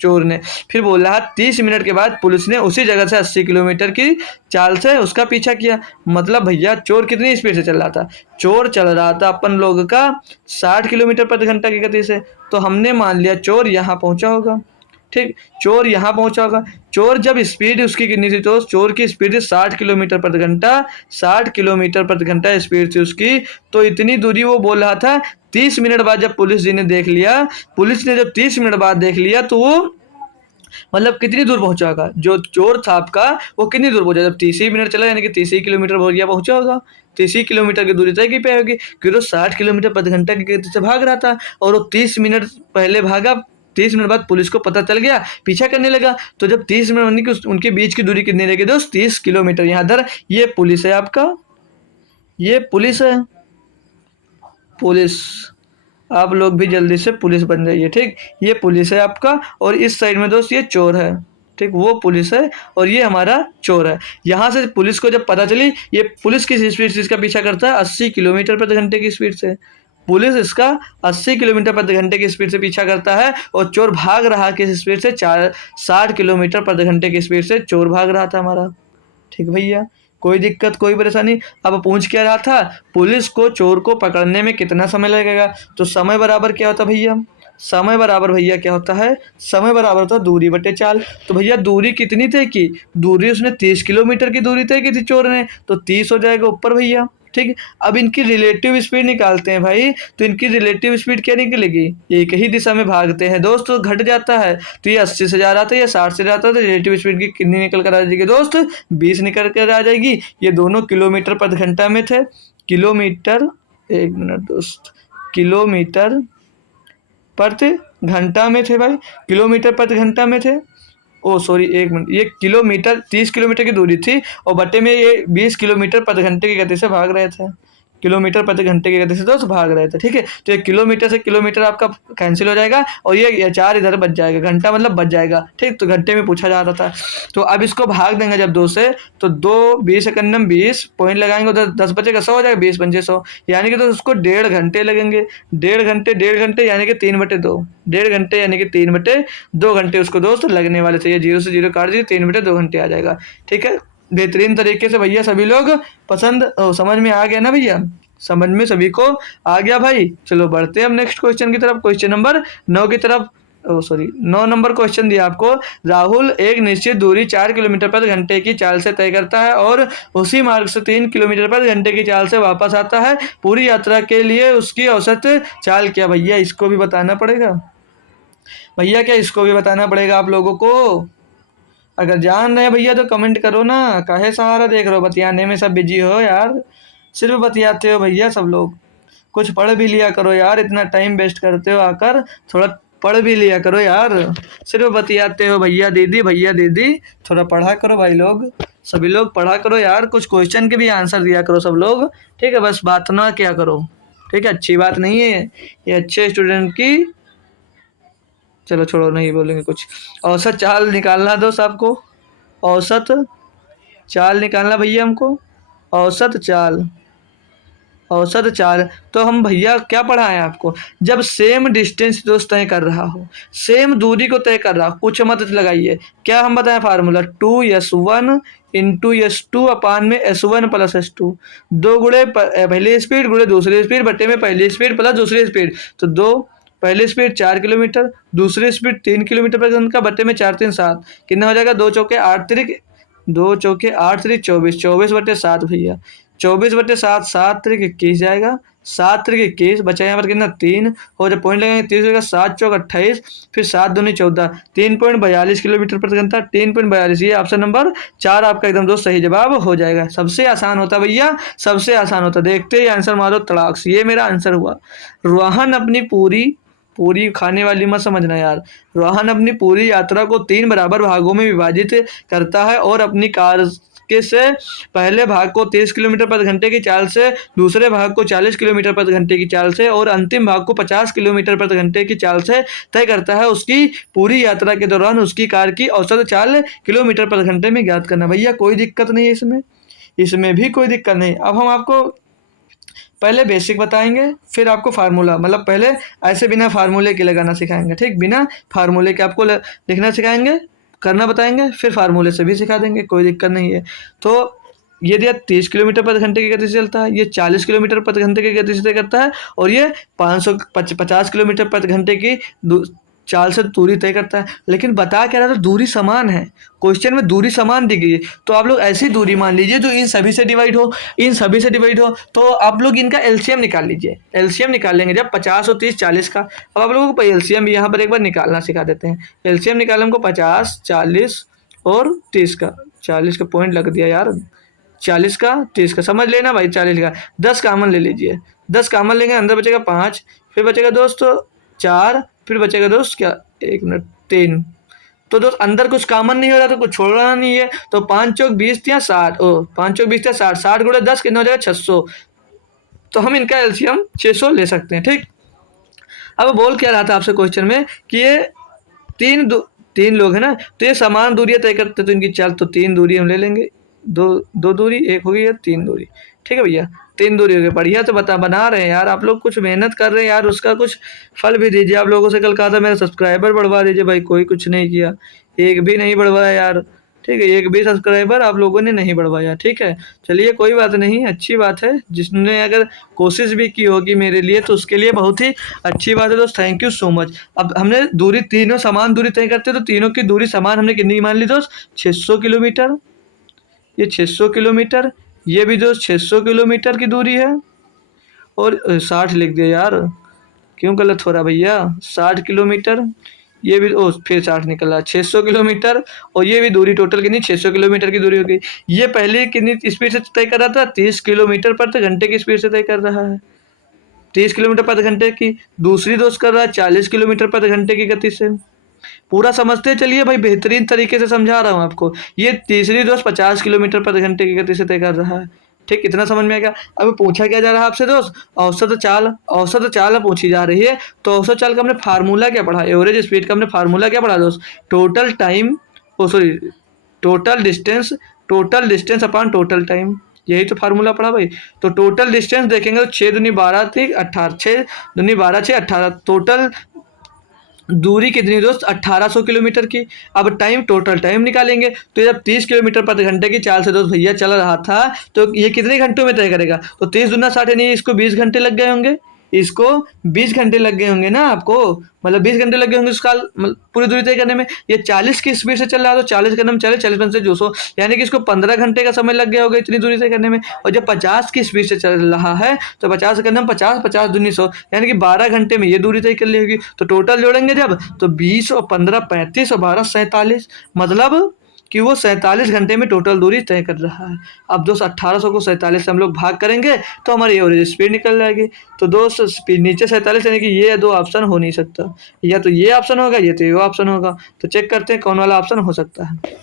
चोर ने। फिर बोल रहा 30 मिनट के बाद पुलिस ने उसी जगह से 80 किलोमीटर की चाल से उसका पीछा किया। मतलब भैया चोर कितनी स्पीड से चल रहा था, चोर चल रहा था अपन लोग का 60 किलोमीटर प्रति घंटा की गति से। तो हमने मान लिया चोर यहाँ पहुंचा होगा, ठीक, चोर यहाँ पहुंचा होगा। चोर जब स्पीड उसकी कितनी थी, तो चोर की स्पीड 60 किलोमीटर प्रति घंटा, 60 किलोमीटर प्रति घंटा स्पीड थी उसकी। तो इतनी दूरी वो बोल रहा था। 30 मिनट बाद जब पुलिस ने जब 30 मिनट बाद देख लिया तो वो मतलब कितनी दूर पहुंचा होगा, जो चोर था आपका वो कितनी दूर पहुंचा, जब 30 मिनट चला यानी कि 30 किलोमीटर पहुंचा होगा। 30 किलोमीटर की दूरी तय की पे होगी, क्योंकि 60 किलोमीटर प्रति घंटा की गति से भाग रहा था और वो 30 मिनट पहले भागा। 30 मिनट बाद पुलिस को पता चल गया, पीछा करने लगा। तो जब 30 मिनट यानी कि उनके बीच की दूरी कितनी रहेगी दोस्त, 30 किलोमीटर। यहाँ इधर ये पुलिस है आपका, ये पुलिस है, पुलिस, आप लोग भी जल्दी से पुलिस बन जाइए, ठीक। ये पुलिस है आपका और इस साइड में दोस्त ये चोर है, ठीक, वो पुलिस है और ये हमारा चोर है। यहाँ से पुलिस को जब पता चली, ये पुलिस किस स्पीड से इसका पीछा करता है, 80 किलोमीटर प्रति घंटे की स्पीड से। पुलिस इसका 80 किलोमीटर प्रति घंटे की स्पीड से पीछा करता है और चोर भाग रहा किस स्पीड से, 60 किलोमीटर प्रति घंटे की स्पीड से चोर भाग रहा था हमारा, ठीक भैया। कोई दिक्कत कोई परेशानी। अब पूछ क्या रहा था, पुलिस को चोर को पकड़ने में कितना समय लगेगा। तो समय बराबर क्या होता भैया, समय बराबर भैया क्या होता है, समय बराबर होता है दूरी बटे चाल। तो भैया दूरी कितनी तय की, दूरी उसने 30 किलोमीटर की दूरी तय की थी चोर ने, तो 30 हो जाएगा ऊपर भैया, ठीक। अब इनकी रिलेटिव स्पीड निकालते हैं भाई, तो इनकी रिलेटिव स्पीड क्या निकलेगी, एक ही दिशा में भागते हैं दोस्त तो घट जाता है। तो ये 80 से जा रहा था, ये 60 से जाता था, तो रिलेटिव स्पीड की कितनी निकल कर आ जाएगी दोस्त, 20 निकल कर आ जाएगी। ये दोनों किलोमीटर प्रति घंटा में थे, किलोमीटर, एक मिनट दोस्त, किलोमीटर प्रति घंटा में थे भाई, किलोमीटर प्रति घंटा में थे। ओ सॉरी एक मिनट, ये किलोमीटर 30 किलोमीटर की दूरी थी और बटे में ये 20 किलोमीटर प्रति घंटे की गति से भाग रहे थे, किलोमीटर प्रति घंटे की गति से दोस्त भाग रहे थे। ठीक है, तो ये किलोमीटर से किलोमीटर आपका कैंसिल हो जाएगा और ये 4 इधर बच जाएगा, घंटा मतलब बच जाएगा। ठीक, तो घंटे में पूछा जा रहा था। तो अब इसको भाग देंगे जब 2 से, तो 2 20 एकम 20 पॉइंट लगाएंगे उधर, 10 बचेगा 100 हो जाएगा, 20 पंजे 100, यानी कि तो उसको 1.5 घंटे लगेंगे। 1.5 घंटे यानी कि 3/2, 1.5 घंटे यानी कि 3/2 घंटे उसको दोस्त लगने वाले थे। ये 0 से 0 काट दीजिए, 3/2 घंटे आ जाएगा। ठीक है, बेहतरीन तरीके से भैया सभी लोग समझ में आ गया ना भैया, समझ में सभी को आ गया भाई। चलो बढ़ते हैं हम नेक्स्ट क्वेश्चन की तरफ, क्वेश्चन नंबर 9 की तरफ। 9 नंबर क्वेश्चन दिया आपको। राहुल एक निश्चित दूरी 4 किलोमीटर प्रति घंटे की चाल से तय करता है और उसी मार्ग से 3 किलोमीटर प्रति घंटे की चाल से वापस आता है। पूरी यात्रा के लिए उसकी औसत चाल क्या? भैया इसको भी बताना पड़ेगा, भैया क्या इसको भी बताना पड़ेगा आप लोगों को? अगर जान रहे हैं भैया तो कमेंट करो ना, काहे सहारा देख रहे हो, बतियाने में सब बिजी हो यार, सिर्फ बतियाते हो भैया सब लोग। कुछ पढ़ भी लिया करो यार, इतना टाइम वेस्ट करते हो आकर, थोड़ा पढ़ भी लिया करो यार, सिर्फ बतियाते हो भैया दीदी, थोड़ा पढ़ा करो भाई लोग, सभी लोग पढ़ा करो यार, कुछ क्वेश्चन के भी आंसर दिया करो सब लोग। ठीक है, बस बात ना क्या करो, ठीक है, अच्छी बात नहीं है ये अच्छे स्टूडेंट की। चलो छोड़ो, नहीं बोलेंगे कुछ। औसत चाल निकालना दोस्त आपको, औसत चाल निकालना भैया हमको, औसत चाल, औसत चाल। तो हम भैया क्या पढ़ाएं आपको, जब सेम डिस्टेंस दोस्त तय कर रहा हो, सेम दूरी को तय कर रहा हो, कुछ मत लगाइए। क्या हम बताएं फार्मूला, 2s1 इंटू s2 अपान में s1 प्लस s2, 2 गुणे पहली स्पीड गुणे दूसरी स्पीड बटे में पहली स्पीड प्लस दूसरी स्पीड। तो 2 पहली स्पीड 4 किलोमीटर, दूसरी स्पीड 3 किलोमीटर प्रति घंटा बटे में 4 3 7, कितना हो जाएगा, 2 चौके 8 त्रिक 2 चौके 8 त्रिक 24, 24/7 भैया, 24/7, 7 त्रिक 21 जाएगा, 7 त्रिक 21 बचा यहाँ पर कितना 3, हो जब पॉइंट लगेंगे 30 होगा, 7 चौक 28, फिर 7 दूनी 14, 3.42 किलोमीटर प्रति घंटा, 3.42, ये ऑप्शन नंबर 4 आपका एकदम दोस्त सही जवाब हो जाएगा। सबसे आसान होता भैया, सबसे आसान होता, देखते ही आंसर मारो तड़ाक से, ये मेरा आंसर हुआ। रोहन अपनी पूरी खाने वाली मत समझना यार, रोहन अपनी पूरी यात्रा को 3 बराबर भागों में विभाजित करता है और अपनी कार के से पहले भाग को 30 किलोमीटर प्रति घंटे की चाल से, दूसरे भाग को 40 किलोमीटर प्रति घंटे की चाल से और अंतिम भाग को 50 किलोमीटर प्रति घंटे की चाल से तय करता है। उसकी पूरी यात्रा के दौरान उसकी कार की औसत चाल किलोमीटर प्रति घंटे में ज्ञात करना। भैया कोई दिक्कत नहीं है इसमें भी कोई दिक्कत नहीं। अब हम आपको पहले बेसिक बताएंगे, फिर आपको फार्मूला, मतलब पहले ऐसे बिना फार्मूले के लगाना सिखाएंगे, ठीक, बिना फार्मूले के आपको लिखना सिखाएंगे, करना बताएंगे, फिर फार्मूले से भी सिखा देंगे, कोई दिक्कत नहीं है। तो ये दिया 30 किलोमीटर प्रति घंटे की गति से चलता है, ये 40 किलोमीटर प्रति घंटे की गति से तय करता है और ये 550 किलोमीटर प्रति घंटे की चाल से दूरी तय करता है। लेकिन बता क्या रहा था, दूरी समान है, क्वेश्चन में दूरी समान दी गई है, तो आप लोग ऐसी दूरी मान लीजिए जो इन सभी से डिवाइड हो, तो आप लोग इनका एलसीएम निकाल लीजिए। एलसीएम निकाल लेंगे जब 50 और 30 40 का। अब आप लोगों को एलसीएम यहाँ पर एक बार निकालना सिखा देते हैं। एलसीएम निकालना हमको 50 40 और 30 का, 40 का पॉइंट लग दिया यार, 40 का 30 का समझ लेना भाई, 40 का 10 कामन ले लीजिए, 10 कामन लेंगे, अंदर बचेगा 5, फिर बचेगा दोस्त 4, फिर बचेगा दोस्त क्या, 1 मिनट 3। तो दोस्त अंदर कुछ कामन नहीं हो रहा तो कुछ छोड़ना नहीं है, तो 5 चौक 20 या 60, 5 चौक 20 या 60, 60 गुणे 10 कितना हो जाएगा 600। तो हम इनका एलसीएम 600 ले सकते हैं, ठीक। अब बोल क्या रहा था आपसे क्वेश्चन में कि ये तीन लोग हैं ना, तो ये समान दूरियां तय करते, तो इनकी चाल, तो 3 दूरी हम ले लेंगे, दो दूरी, एक हो गई है 3 दूरी, ठीक है भैया, 3 दूरी हो गई। बढ़िया, तो बना रहे हैं यार आप लोग, कुछ मेहनत कर रहे हैं यार, उसका कुछ फल भी दीजिए। आप लोगों से कल कहा था मेरा सब्सक्राइबर बढ़वा दीजिए, भाई कोई कुछ नहीं किया, एक भी नहीं बढ़वाया यार, ठीक है, एक भी सब्सक्राइबर आप लोगों ने नहीं बढ़वाया, ठीक है। चलिए कोई बात नहीं, अच्छी बात है, जिसने अगर कोशिश भी की होगी मेरे लिए तो उसके लिए बहुत ही अच्छी बात है दोस्त, थैंक यू सो मच। अब हमने दूरी, तीनों समान दूरी तय करते, तो तीनों की दूरी समान हमने कितनी मान ली दोस्त, 600 किलोमीटर, ये 600 किलोमीटर, ये भी दोस्त 600 किलोमीटर की दूरी है, और 60 लिख दिया यार, क्यों गलत हो रहा भैया, 60 किलोमीटर, ये भी फिर 60 निकला, 600 किलोमीटर, और ये भी दूरी टोटल कितनी 600 किलोमीटर की दूरी हो गई। ये पहले कितनी स्पीड से तय कर रहा था, 30 किलोमीटर प्रति घंटे की स्पीड से तय कर रहा है, 30 किलोमीटर प्रति घंटे की। दूसरी दोस्त कर रहा है 40 किलोमीटर प्रति घंटे की गति से। पूरा समझते चलिए भाई, बेहतरीन तरीके से समझा रहा हूँ आपको। ये तीसरी दोस्त 50 किलोमीटर प्रति घंटे की गति से तय कर रहा है, ठीक, इतना समझ में आ गया। अब पूछा क्या जा रहा है आपसे दोस्त, औसत चाल पूछी जा रही है। तो औसत चाल का हमने फार्मूला क्या पढ़ा, एवरेज स्पीड का हमने फार्मूला क्या पढ़ा दोस्त, total time, oh sorry total distance upon total time, यही तो फार्मूला पढ़ा भाई। तो टोटल डिस्टेंस देखेंगे तो 6 दूनी 12 थी 18, 6 दूनी 12 6 18, टोटल दूरी कितनी दोस्त 1800 किलोमीटर की। अब टाइम, टोटल टाइम निकालेंगे तो जब 30 किलोमीटर प्रति घंटे की चाल से दोस्त भैया चल रहा था तो ये कितने घंटों में तय करेगा, तो 30 दूना 60 यानी इसको 20 घंटे लग गए होंगे, इसको 20 घंटे लग गए होंगे ना आपको, मतलब 20 घंटे लग गए होंगे उसका पूरी दूरी तय करने में। ये 40 की स्पीड से चल रहा है तो 40 का नाम 40 से 200, यानी कि इसको 15 घंटे का समय लग गया होगा इतनी दूरी तय करने में। और जब 50 की स्पीड से चल रहा है तो 50 का नाम 50, 50 दूनी 100, यानी कि 12 घंटे में ये दूरी तय कर ली होगी। तो टोटल जोड़ेंगे जब तो 20 और 15 35 और 12 47, मतलब कि वो 47 घंटे में टोटल दूरी तय कर रहा है। अब दोस्त 1800 को 47 से हम लोग भाग करेंगे तो हमारी एवरेज स्पीड निकल जाएगी। तो दोस्त स्पीड नीचे 47 यानी कि ये दो ऑप्शन हो नहीं सकता, या तो ये ऑप्शन होगा या तो ये ऑप्शन होगा। तो चेक करते हैं कौन वाला ऑप्शन हो सकता है।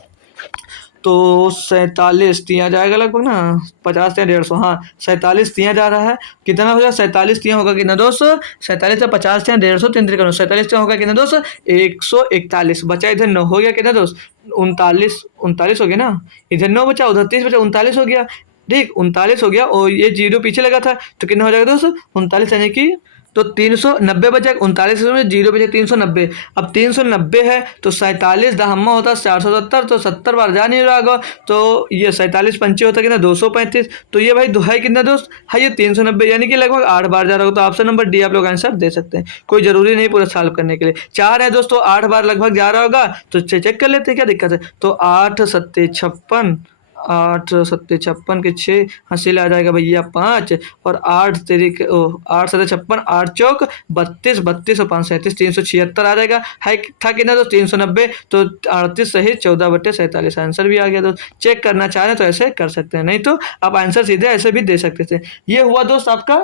तो 47 तिया जाएगा लगभग ना, 50 या 150, हाँ 47 तिया जा रहा है। कितना हो जाए 47 तिया होगा कितना दोस्त, 47 से 50 या 150 तीन तरीका 47 तिया होगा कितना दोस्त 141, बचा इधर 9 हो गया कितना दोस्त 39, 39 हो गया ना, इधर 9 बचा उधर 30 बचा 39 हो गया, ठीक 39 हो गया। और ये जीरो पीछे लगा था तो कितना हो जाएगा दोस्त 39, यानी कि तो 390 बचा 39 में जीरो बचे 390। अब 390 है तो 47 दहम्मा होता 470, तो 70 बार जा नहीं रहा होगा, तो ये 47 पंचे होता कितना 235। तो ये भाई दुहाई कितना दोस्त है ये 390, यानी कि लगभग 8 बार जा रहा होगा। तो ऑप्शन नंबर डी आप लोग आंसर दे सकते हैं, कोई जरूरी नहीं पूरा सॉल्व करने के लिए। 4 है दोस्तों, 8 बार लगभग जा रहा होगा, तो चेक कर लेते हैं क्या दिक्कत है। तो 8 सत्ते 56, 8 सत्ते 56 के 6 हासिल आ जाएगा भैया 5, और 8 तरीके 8 सत्ते 56, 8 चौक 32, 32 और 5 37, 376 आ जाएगा। है था कितना तो 390, तो 38 सही 14/47 आंसर भी आ गया। दोस्त चेक करना चाह रहे तो ऐसे कर सकते हैं, नहीं तो आप आंसर सीधे ऐसे भी दे सकते थे। ये हुआ दोस्त आपका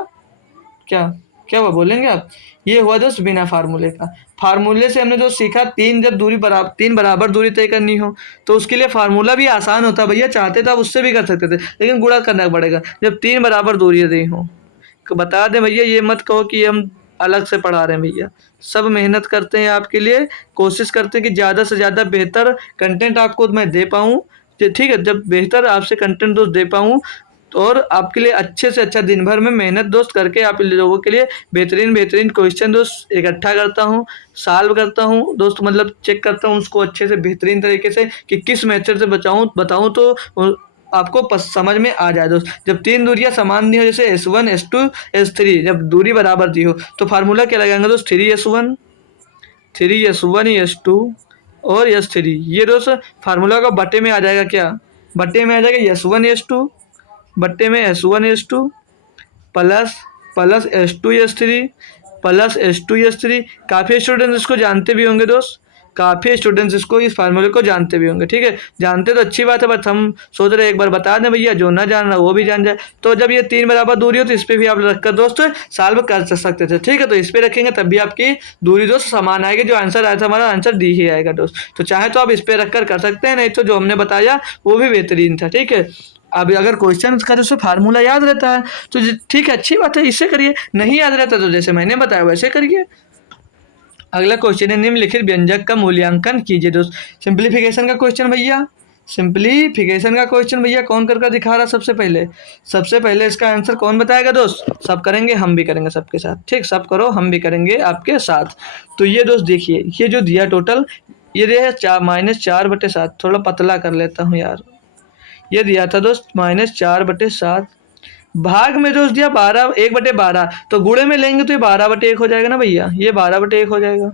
क्या क्या हुआ बोलेंगे आप, ये हुआ दोस्त बिना फार्मूले का। फार्मूले से हमने जो सीखा जब तीन बराबर दूरी तय करनी हो तो उसके लिए फार्मूला भी आसान होता भैया, चाहते तो आप उससे भी कर सकते थे, लेकिन गुणा करना पड़ेगा जब 3 बराबर दूरी दी हो। तो बता दें भैया, ये मत कहो कि हम अलग से पढ़ा रहे हैं भैया, सब मेहनत करते हैं आपके लिए, कोशिश करते हैं कि ज़्यादा से ज़्यादा बेहतर कंटेंट आपको मैं दे पाऊँ, ठीक है, जब बेहतर आपसे कंटेंट दोस्त दे पाऊँ और आपके लिए अच्छे से अच्छा दिन भर में मेहनत दोस्त करके आप लोगों के लिए बेहतरीन क्वेश्चन दोस्त इकट्ठा करता हूँ, सॉल्व करता हूँ दोस्त, मतलब चेक करता हूँ उसको अच्छे से बेहतरीन तरीके से कि किस मेथड से बताऊँ तो आपको समझ में आ जाए दोस्त। जब 3 दूरियां समान दी हो, जैसे S1 S2 S3, जब दूरी बराबर दी हो तो फार्मूला क्या लगाएंगे दोस्त 3S1 S2 और S3, ये दोस्त फार्मूला का बटे में आ जाएगा, क्या बटे में आ जाएगा S1 S2 बट्टे में S1 S2 plus S2 S3 plus S2 S3। काफ़ी स्टूडेंट्स इसको जानते भी होंगे दोस्त, काफ़ी स्टूडेंट्स इसको इस फार्मूले को जानते भी होंगे, ठीक है, जानते तो अच्छी बात है, बस हम सोच रहे एक बार बता दें भैया, जो ना जान रहा वो भी जान जाए। तो जब ये 3 बराबर दूरी हो तो इस पर भी आप रखकर दोस्त सॉल्व कर सकते थे, ठीक है, तो इस पर रखेंगे तब भी आपकी दूरी दोस्त समान आएगी, जो आंसर आया था हमारा आंसर डी ही आएगा दोस्त। तो चाहे तो आप इस पर रखकर कर सकते हैं, नहीं तो जो हमने बताया वो भी बेहतरीन था, ठीक है। अब अगर क्वेश्चन का जो फार्मूला याद रहता है तो ठीक है, अच्छी बात है, इससे करिए, नहीं याद रहता तो जैसे मैंने बताया वैसे करिए। अगला क्वेश्चन है निम्नलिखित व्यंजक का मूल्यांकन कीजिए दोस्त। सिंप्लीफिकेशन का क्वेश्चन भैया, सिंप्लीफिकेशन का क्वेश्चन भैया कौन कर दिखा रहा सबसे पहले इसका आंसर कौन बताएगा दोस्त, सब करेंगे, हम भी करेंगे सबके साथ, ठीक, सब करो हम भी करेंगे आपके साथ। तो ये दोस्त देखिए, ये जो दिया टोटल ये दिया है -4/7, थोड़ा पतला कर लेता हूँ यार, ये दिया था दोस्त -4/7, भाग में दोस्त दिया 12 1/12, तो गुणे में लेंगे तो ये 12/1 हो जाएगा ना भैया, ये 12/1 हो जाएगा,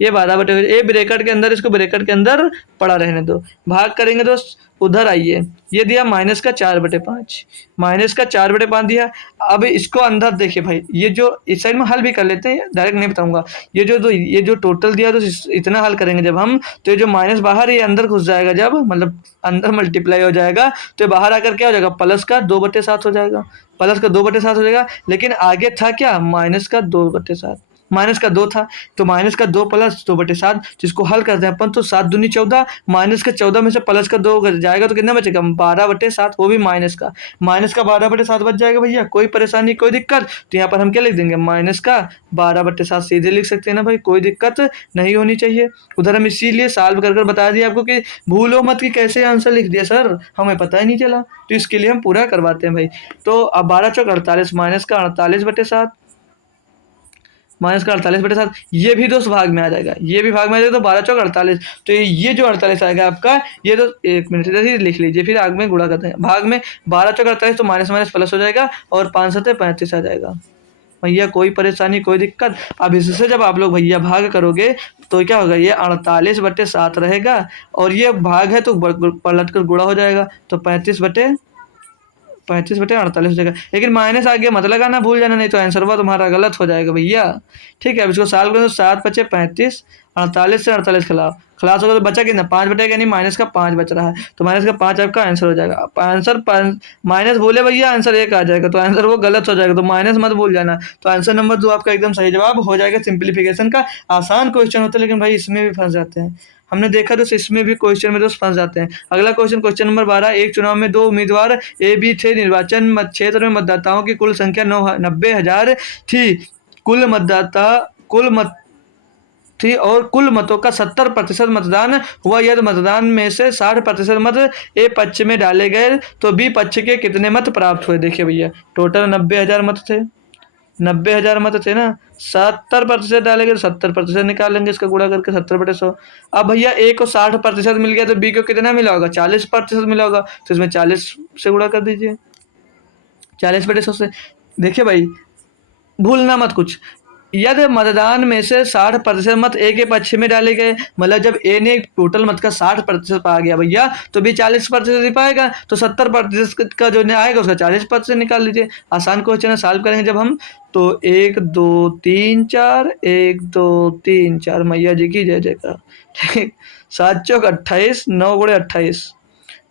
ये 12/1, ये ब्रैकेट के अंदर, इसको ब्रैकेट के अंदर पड़ा रहने दो। भाग करेंगे दोस्त, उधर आइए, ये दिया -4/5, -4/5 दिया। अब इसको अंदर देखिए भाई, ये जो इस साइड में हल भी कर लेते हैं, डायरेक्ट नहीं बताऊंगा, ये जो टोटल दिया तो इतना हल करेंगे जब हम, तो ये जो माइनस बाहर ये अंदर घुस जाएगा, जब मतलब अंदर मल्टीप्लाई हो जाएगा तो ये बाहर आकर क्या हो जाएगा, प्लस का 2/7 हो जाएगा, प्लस का 2/7 हो जाएगा। लेकिन आगे था क्या, माइनस का 2/7, माइनस का 2 था, तो माइनस का 2 प्लस 2/7, जिसको हल करते हैं अपन तो 7 दूनी 14, माइनस का 14 में से प्लस का 2 जाएगा तो कितना बचेगा 12/7, वो भी माइनस का 12/7 बच जाएगा भैया। कोई परेशानी कोई दिक्कत, तो यहाँ पर हम क्या लिख देंगे माइनस का 12/7 सीधे लिख सकते हैं ना भाई, कोई दिक्कत नहीं होनी चाहिए। उधर हम इसीलिए सॉल्व कर बता दिया आपको कि भूलो मत कि कैसे आंसर लिख दिया सर, हमें पता ही नहीं चला, तो इसके लिए हम पूरा करवाते हैं भाई। तो अब 12 चौक 48, माइनस का 48/7, माइनस का 48/7, ये भी दोस्त भाग में आ जाएगा, ये भी भाग में आ जाएगा, तो 12 चौक 48, तो ये जो 48 आएगा आपका, ये तो 1 मिनट इधर ही लिख लीजिए, फिर आग में गुणा करते हैं। भाग में 12 चौक 48, तो माइनस माइनस प्लस हो जाएगा और 5 7 35 आ जाएगा भैया। कोई परेशानी कोई दिक्कत। अब इससे जब आप लोग भैया भाग करोगे तो क्या होगा, ये 48/7 रहेगा, और ये भाग है तो पलट कर गुणा हो जाएगा, तो 35/48 हो जाएगा। लेकिन माइनस आगे मत लगाना भूल जाना, नहीं तो आंसर हुआ तुम्हारा गलत हो जाएगा भैया। ठीक है, अब इसको सॉल्व करो तो 7×5 = 35, 48 से 48 खलास होगा तो बचा कितना 5 बटेगा, यानी माइनस का 5 बच रहा है, तो माइनस का 5 आपका आंसर हो जाएगा। आंसर माइनस बोले भैया आंसर 1 आ जाएगा, तो आंसर वो गलत हो जाएगा, तो माइनस मत भूल जाना। तो आंसर नंबर 2 आपका एकदम सही जवाब हो जाएगा। सिंप्लीफिकेशन का आसान क्वेश्चन होता है, लेकिन भाई इसमें भी फंस जाते हैं, हमने देखा तो इसमें भी क्वेश्चन में तो फंस जाते हैं। अगला क्वेश्चन नंबर 12, एक चुनाव में 2 उम्मीदवार ए बी थे, निर्वाचन क्षेत्र में मतदाताओं की कुल संख्या 90,000 थी, कुल मत थी और कुल मतों का 70% मतदान हुआ, यदि मतदान में से 60% मत ए पक्ष में डाले गए तो बी पक्ष के कितने मत प्राप्त हुए। देखिए भैया, टोटल 90,000 मत थे, 90,000 मत थे ना, 70% डालेंगे तो 70% निकालेंगे, इसका गुणा करके 70/100। अब भैया ए को 60% मिल गया तो बी को कितना मिला होगा 40% मिला होगा, तो इसमें 40 से गुणा कर दीजिए, 40/100 से। देखिए भाई भूलना मत कुछ, यदि मतदान में से 60% मत ए के पक्ष में डाले गए, मतलब जब ए ने टोटल मत का 60% पा गया भैया, तो बी 40% ही पाएगा, तो 70% का जो आएगा उसका 40% निकाल लीजिए। आसान क्वेश्चन है, सॉल्व करेंगे जब हम, तो 1 2 3 4, 1 2 3 4, मैया जी की जय जयकार। ठीक, 7 चौक 28, 9 गुणे 28,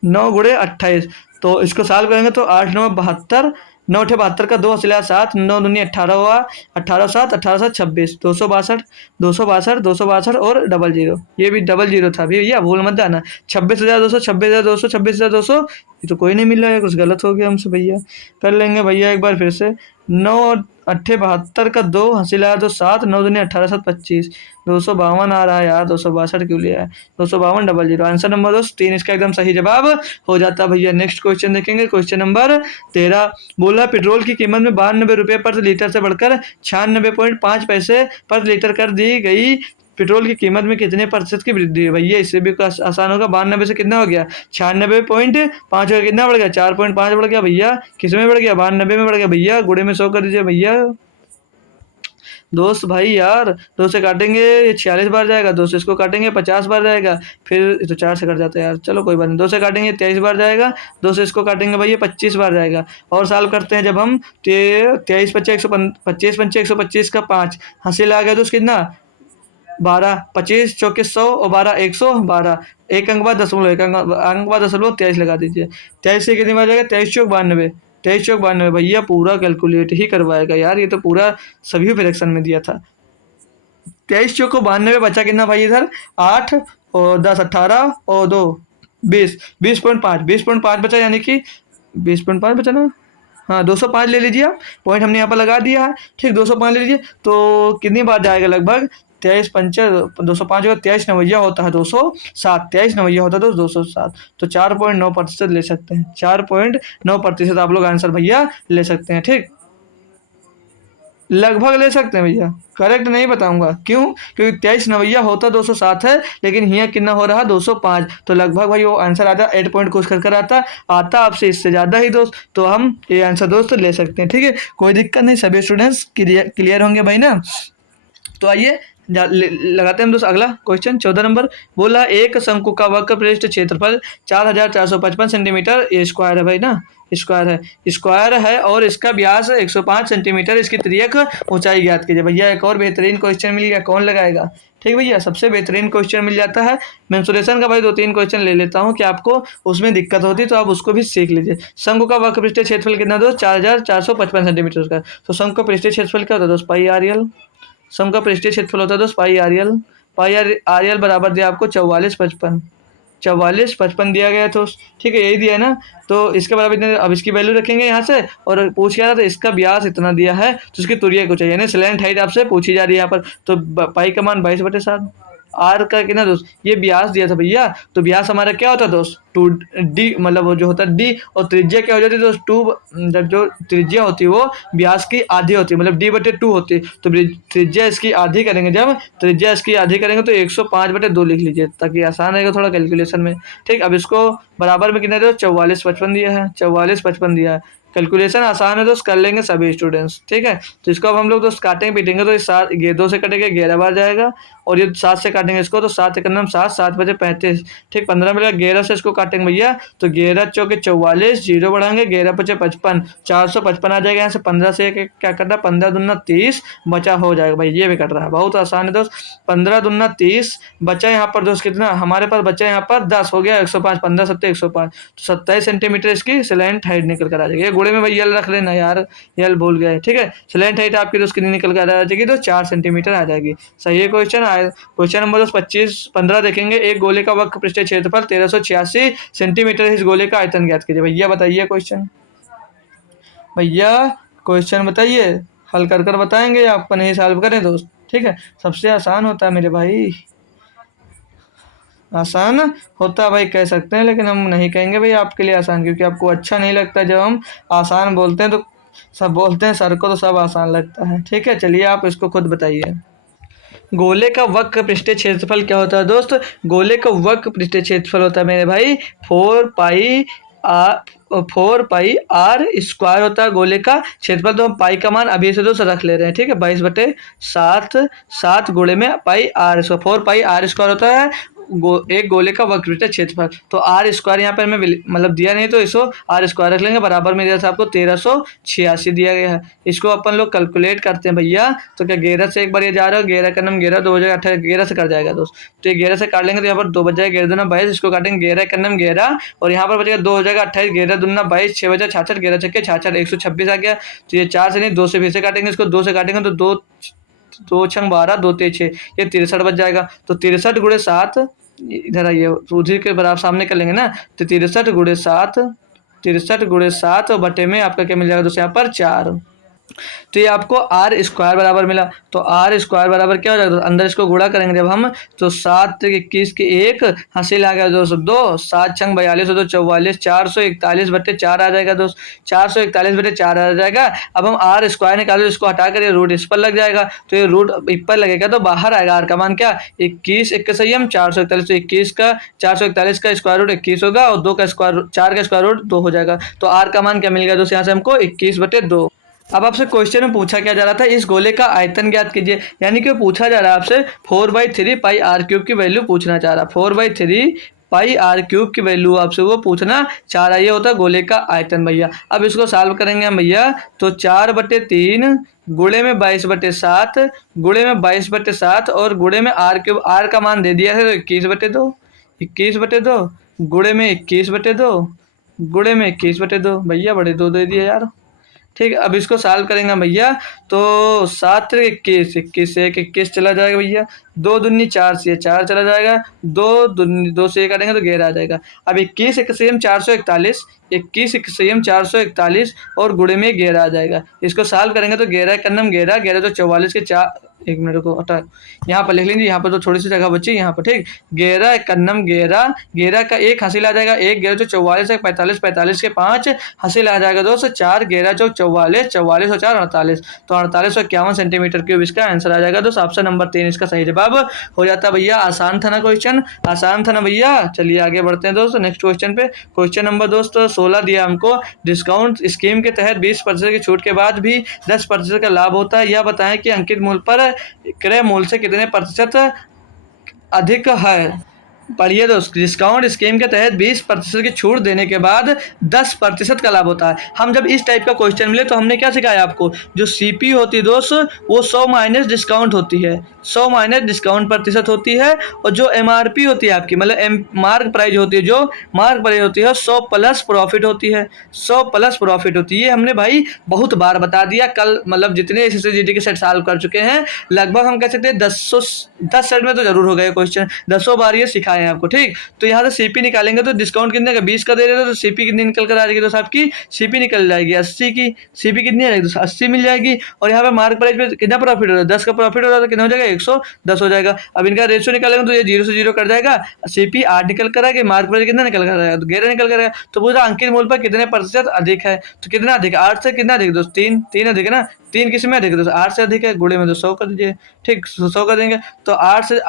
9 गुणे 28, तो इसको सॉल्व करेंगे तो 8 9 72, 9 8 72 का 2 हसिला 7, 9 दूनी 18 हुआ, 18 7 18 7 26, 262 262 262 और 00, ये भी 00 था भैया, भूल मत जाना। 26,200 26,200 26,200, ये तो कोई नहीं मिल रहा है, कुछ गलत हो गया हमसे भैया। कर लेंगे भैया एक बार फिर से, 9 8 72 का 2 हसिला तो 7, 9 दूनी 18 7 25, 252 आ रहा है यार, 262 क्यों लिया है, 252 00। आंसर नंबर 3 इसका एकदम सही जवाब हो जाता है भैया। नेक्स्ट क्वेश्चन देखेंगे, क्वेश्चन नंबर 13, बोला पेट्रोल की कीमत में 92 रुपये प्रति लीटर से बढ़कर 96.5 पैसे प्रति लीटर कर दी गई, पेट्रोल की कीमत में कितने प्रतिशत की वृद्धि है भैया। इससे भी आसान होगा, 92 से कितना हो गया 96.5 हो, कितना बढ़ गया 4.5 बढ़ गया भैया, किस में बढ़ गया 92 में बढ़ गया भैया, गुणे में 100 कर दीजिए भैया। दोस्त भाई यार, 2 से काटेंगे ये 46 बार जाएगा, 2 से इसको काटेंगे 50 बार जाएगा, फिर तो 4 से कट जाता है यार, चलो कोई बात नहीं, 2 से काटेंगे 23 बार जाएगा, 2 से इसको काटेंगे भैया 25 बार जाएगा। और सॉल्व करते हैं जब हम, 23 25 125 125 का 5 हासिल आ गया, तो कितना 12 25 चौके 100 और 12 112, एक अंक बाद दशमलव, एक अंक बाद दशमलव 23 लगा दीजिए, 23 से कितनी बार जाएगा 23 चौक 92, 23 चौक 92 भैया, पूरा कैलकुलेट ही करवाएगा यार, ये तो पूरा सभी फ्रैक्शन में दिया था। 23 चौक को 92, बचा कितना भाई इधर 8 और 10 18 और 2 20, 20.5 बचा, यानी कि 20.5 बचा ना, हाँ 205 ले लीजिए आप, पॉइंट हमने यहाँ पर लगा दिया है, ठीक 205 ले लीजिए, तो कितनी बार जाएगा लगभग 23 पंचे 205 होगा, 23 नवैया होता है 207, 23 नवैया होता है तो 207, तो 4.9% ले सकते हैं, 4.9% आप लोग आंसर भैया ले सकते हैं। ठीक, लगभग ले सकते हैं भैया, करेक्ट नहीं बताऊंगा क्यों, क्योंकि 23 नवैया होता 207 है, लेकिन यहाँ कितना हो रहा 205, तो लगभग भाई वो आंसर आता 8 पॉइंट कुछ कर आता आपसे इससे ज़्यादा ही दोस्त, तो हम ये आंसर दोस्त ले सकते हैं। ठीक है, कोई दिक्कत नहीं, सभी स्टूडेंट्स क्लियर होंगे भाई ना। तो आइए लगाते हैं हम दोस्त अगला क्वेश्चन 14 नंबर, बोला एक शंकु का वक्र पृष्ठ क्षेत्रफल 4455 सेंटीमीटर, ये स्क्वायर है भाई ना, स्क्वायर है और इसका व्यास 105 सेंटीमीटर, इसकी तिर्यक ऊंचाई ज्ञात कीजिए। भैया एक और बेहतरीन क्वेश्चन मिल गया, कौन लगाएगा। ठीक भैया, सबसे बेहतरीन क्वेश्चन मिल जाता है। मेंसुरेशन का भाई 2-3 क्वेश्चन ले लेता हूँ कि आपको उसमें दिक्कत होती तो आप उसको भी सीख लीजिए। शंकु का वक्र पृष्ठीय क्षेत्रफल कितना दोस्त 4455 सेंटीमीटर का, तो शंकु का पृष्ठीय क्षेत्रफल क्या होता है दोस्त, पाई आर एल, सम का पृष्ठीय क्षेत्रफल होता है दोस्त पाई आर एल। पाई आर एल बराबर दिया आपको 4455, 4455 दिया गया है तो ठीक है, यही दिया है ना। तो इसके बराबर इतने, अब इसकी वैल्यू रखेंगे यहाँ से, और पूछ क्या रहा था, इसका व्यास इतना दिया है तो इसकी तुरिया को चाहिए, यानी स्लैंट हाइट आपसे पूछी जा रही है यहाँ पर। तो पाई का मान 22/7। आर का कितना दोस्त, ये व्यास दिया था भैया, तो व्यास हमारा क्या होता है दोस्त 2d, मतलब वो जो होता है d, और त्रिज्या क्या हो जाती है दोस्त 2, जब जो त्रिज्या होती है वो व्यास की आधी होती है, मतलब d/2 होती है। तो त्रिज्या इसकी आधी करेंगे, जब त्रिज्या इसकी आधी करेंगे तो 105/2 लिख लीजिए, ताकि आसान रहेगा थोड़ा कैलकुलेशन में। ठीक, अब इसको बराबर में कितना दो, 4455 दिया है, 4455 दिया है। कैलकुलेशन आसान है दोस्त, कर लेंगे सभी स्टूडेंट्स। ठीक है, तो इसको अब हम लोग दोस्त काटेंगे पीटेंगे, तो ये 2 से कटेंगे 11 बार जाएगा, और ये 7 से काटेंगे इसको, तो 7 एकम 7, 7 बजे 35, ठीक 15 मिलेगा। 11 से इसको काटेंगे भैया, तो 11 चौके 44, 0 बढ़ाएंगे, 11 पचे 55, 455 आ जाएगा। यहाँ से 15 से क्या करना, 15 दूना 30 बचा हो जाएगा भाई, ये भी कट रहा है, बहुत आसान है दोस्त। 15 दूना 30 बचा यहाँ पर दोस्त कितना, हमारे पास बचा यहाँ पर 10 हो गया, 105, 15 7 105, तो 27 सेंटीमीटर इसकी स्लैंट हाइट निकल कर आ जाएगी। ये गोले में भाई यल रख लेना यार, यल भूल गए। ठीक है, स्लैंट हाइट आपकी दोस्त कितनी निकल कर आ जाएगी, तो 4 सेंटीमीटर आ जाएगी। सही है क्वेश्चन। क्वेश्चन नंबर 15 देखेंगे, एक गोले का वक्र पृष्ठीय क्षेत्रफल 1386 सेंटीमीटर, इस गोले का आयतन ज्ञात कीजिए। भैया बताइए क्वेश्चन, भैया क्वेश्चन बताइए, हल कर कर बताएंगे, आप नहीं सॉल्व करें दोस्त। ठीक है, सबसे आसान होता है मेरे भाई, आसान होता है भाई कह सकते हैं, लेकिन हम नहीं कहेंगे भाई आपके लिए आसान, क्योंकि आपको अच्छा नहीं लगता जब हम आसान बोलते हैं, तो सब बोलते हैं सर को तो सब आसान लगता है। ठीक है, चलिए आप इसको खुद बताइए। गोले का वक्र पृष्ठीय क्षेत्रफल क्या होता है दोस्त, गोले का वक्र पृष्ठीय क्षेत्रफल होता है मेरे भाई 4 पाई स्क्वायर होता है गोले का क्षेत्रफल। तो हम पाई का मान अभी से दोस्त रख ले रहे हैं। ठीक है, 22/7, 7 गुणे में पाई आर स्क्वायर, 4 पाई r² होता है एक गोले का वक्र पृष्ठीय क्षेत्रफल। तो आर स्क्वायर यहाँ पर हमें मतलब दिया नहीं, तो इसको आर स्क्वायर रख लेंगे, बराबर में दिया था आपको 1386 दिया गया है। इसको अपन लोग कैलकुलेट करते हैं भैया, तो क्या 11 से एक बार ये जा रहा है, 11 का नम 11, 2 बजेगा 28, 11 से कट जाएगा दोस्त। तो ये 11 से काट लेंगे तो यहाँ पर 2 बच जाएगा, 11 दूना 22, इसको काटेंगे 11 का नम 11, और यहाँ पर बचेगा 2 हो जाएगा 28, 11 दूना 22, 6 बजा 66, 11 छक्के 66, 126 आ गया। तो ये 4 से नहीं 2 से फिर से काटेंगे, इसको 2 से काटेंगे तो 2 छंग 12, 2 ते 6, ये 63 बच जाएगा। तो 63 गुणे 7, इधर आइए उधर के बराबर सामने कर लेंगे ना, तो 63 गुणे 7, 63 गुणे 7 और बटे में आपका क्या मिल जाएगा दोस्तों यहाँ पर 4। तो ये आपको आर स्क्वायर बराबर मिला, तो आर स्क्वायर बराबर क्या हो जाएगा, तो अंदर इसको गुणा करेंगे जब हम, तो 7 21 की 1 हासिल आ गया 202, 7 छंग 42 2 44, 441/4 आ जाएगा दोस्त, 441/4 आ जाएगा। अब हम आर स्क्वायर निकालो, इसको हटा कर ये रूट इस पर लग जाएगा, तो ये रूट इस पर लगेगा तो बाहर आएगा आर का मान क्या 21, 1 सही हम 441, तो 21 का 441 का स्क्वायर रूट 21 होगा, और 2 का स्क्वायर 4 का स्क्वायर रूट 2 हो जाएगा। तो आर का मान क्या मिल गया दोस्त यहाँ से हमको 21/2। अब आपसे क्वेश्चन में पूछा क्या जा रहा था, इस गोले का आयतन ज्ञात कीजिए, यानी कि पूछा जा रहा है आपसे 4/3 पाई r³ की वैल्यू पूछना चाह रहा है, 4/3 पाई r³ की वैल्यू आपसे वो पूछना चाह रहा है, ये होता है गोले का आयतन भैया। अब इसको सॉल्व करेंगे हम भैया, तो 4/3 गुणे में 22/7 गुणे में 22/7 और गुणे में r³ r का मान दे दिया है तो 21/2, 21/2 गुणे में 21/2 गुणे में 21/2 भैया, बड़े 2 दे दिए यार। ठीक है, अब इसको सॉल्व करेंगे भैया, तो 7 21, 21 से 21 चला जाएगा भैया, 2 दूनी 4 से 4 चला जाएगा, 2 से 1 काटेंगे तो 11 आ जाएगा। अब 21 1 से 441, 21 1 से 441 और गुणे में 11 आ जाएगा। इसको सॉल्व करेंगे तो 11 का नम 11, 11 तो 44 के 4, 1 मिनट को हटा, यहाँ पर लिख लीजिए, यहाँ पर तो थोड़ी सी जगह बची यहाँ पर। ठीक, 11 का नम 11, 11 का 1 हासिल आ जाएगा 1, 11 तो 44 है 45, 45 के 5 हासिल आ जाएगा दोस्तों 4, 11 चौक 44, 44 और 4 48, तो 4851 सेंटीमीटर क्यूब इसका आंसर आ जाएगा दोस्तों। ऑप्शन नंबर 3 इसका सही जवाब हो जाता है भैया। आसान था ना क्वेश्चन, आसान था ना भैया। चलिए आगे बढ़ते हैं दोस्तों नेक्स्ट क्वेश्चन पे। क्वेश्चन नंबर दोस्तों 16 दिया हमको, डिस्काउंट स्कीम के तहत 20% की छूट के बाद भी 10% का लाभ होता है, यह बताएं कि अंकित मूल्य पर क्रय मूल्य से कितने प्रतिशत अधिक है। पढ़िए दोस्त, डिस्काउंट स्कीम के तहत 20% की छूट देने के बाद 10% का लाभ होता है। हम जब इस टाइप का क्वेश्चन मिले तो हमने क्या सिखाया आपको, जो सीपी होती है दोस्त वो 100 माइनस डिस्काउंट होती है, 100 माइनस डिस्काउंट प्रतिशत होती है, और जो एमआरपी होती है आपकी मतलब मार्क प्राइस होती है, जो मार्क प्राइस होती है 100 प्लस प्रॉफिट होती है, 100 प्लस प्रॉफिट होती है। हमने भाई बहुत बार बता दिया, कल मतलब जितने एसएससी के सेट सॉल्व कर चुके हैं लगभग हम कह सकते हैं 10 सेट में तो जरूर हो गए क्वेश्चन, 10 बार ये सिखाए हैं आपको। ठीक, तो यहाँ से सीपी निकालेंगे तो डिस्काउंट कितने का 20 का दे रहे थे, तो सीपी कितनी निकल कर आ जाएगी, तो आपकी सीपी निकल जाएगी 80 की, सीपी कितनी आ जाएगी, तो 80 मिल जाएगी। और यहाँ पे मार्क प्राइस पे कितना प्रॉफिट हो रहा है, 10 का प्रॉफिट हो रहा है, तो कितना हो जाएगा 110 हो जाएगा। अब इनका रेशियो निकालेंगे तो ये 0 से 0 कट जाएगा, सीपी 8 निकल कर आएगा, मार्क प्राइस कितना निकल कर आएगा, तो 11 निकल कर आएगा। तो पूरा अंकित मूल्य पर कितने प्रतिशत अधिक है, तो कितना अधिक है, 8 से कितना अधिक दोस्त, 3 अधिक है ना, 3 किस में अधिक है दोस्त, 8 से अधिक है, गुणे में तो 100 कर दीजिए। ठीक, 100 कर देंगे तो 8 से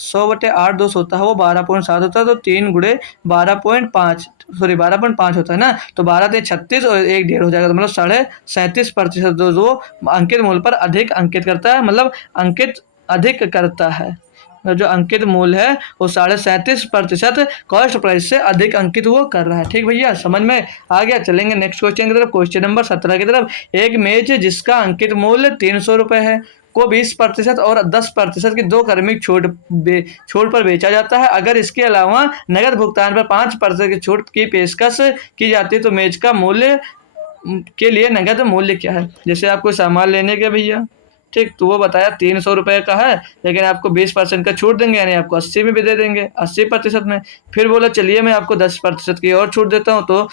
100/8 दोस्त होता है वो 12.7 होता है, तो 3 गुणे 12.5 सॉरी 12.5 होता है ना, तो 12 से 36 और 1 1.5 हो जाएगा, तो मतलब 37.5% जो अंकित मूल्य पर अधिक अंकित करता है, मतलब अंकित अधिक करता है। जो अंकित मूल्य है वो 37.5% कॉस्ट प्राइस से अधिक अंकित वो कर रहा है। ठीक भैया, समझ में आ गया। चलेंगे नेक्स्ट क्वेश्चन की तरफ, क्वेश्चन नंबर 17 की तरफ। एक मेज जिसका अंकित मूल्य 300 रुपये है को 20% और 10% की 2 क्रमिक छूट पर बेचा जाता है। अगर इसके अलावा नगद भुगतान पर 5% की छूट की पेशकश की जाती है तो मेज का मूल्य के लिए नगद मूल्य क्या है। जैसे आपको सामान लेने के भैया, ठीक, तो वो बताया 300 रुपये का है, लेकिन आपको 20% का छूट देंगे, यानी आपको 80 में भी दे देंगे, 80% में। फिर बोला चलिए मैं आपको 10% की और छूट देता हूँ, तो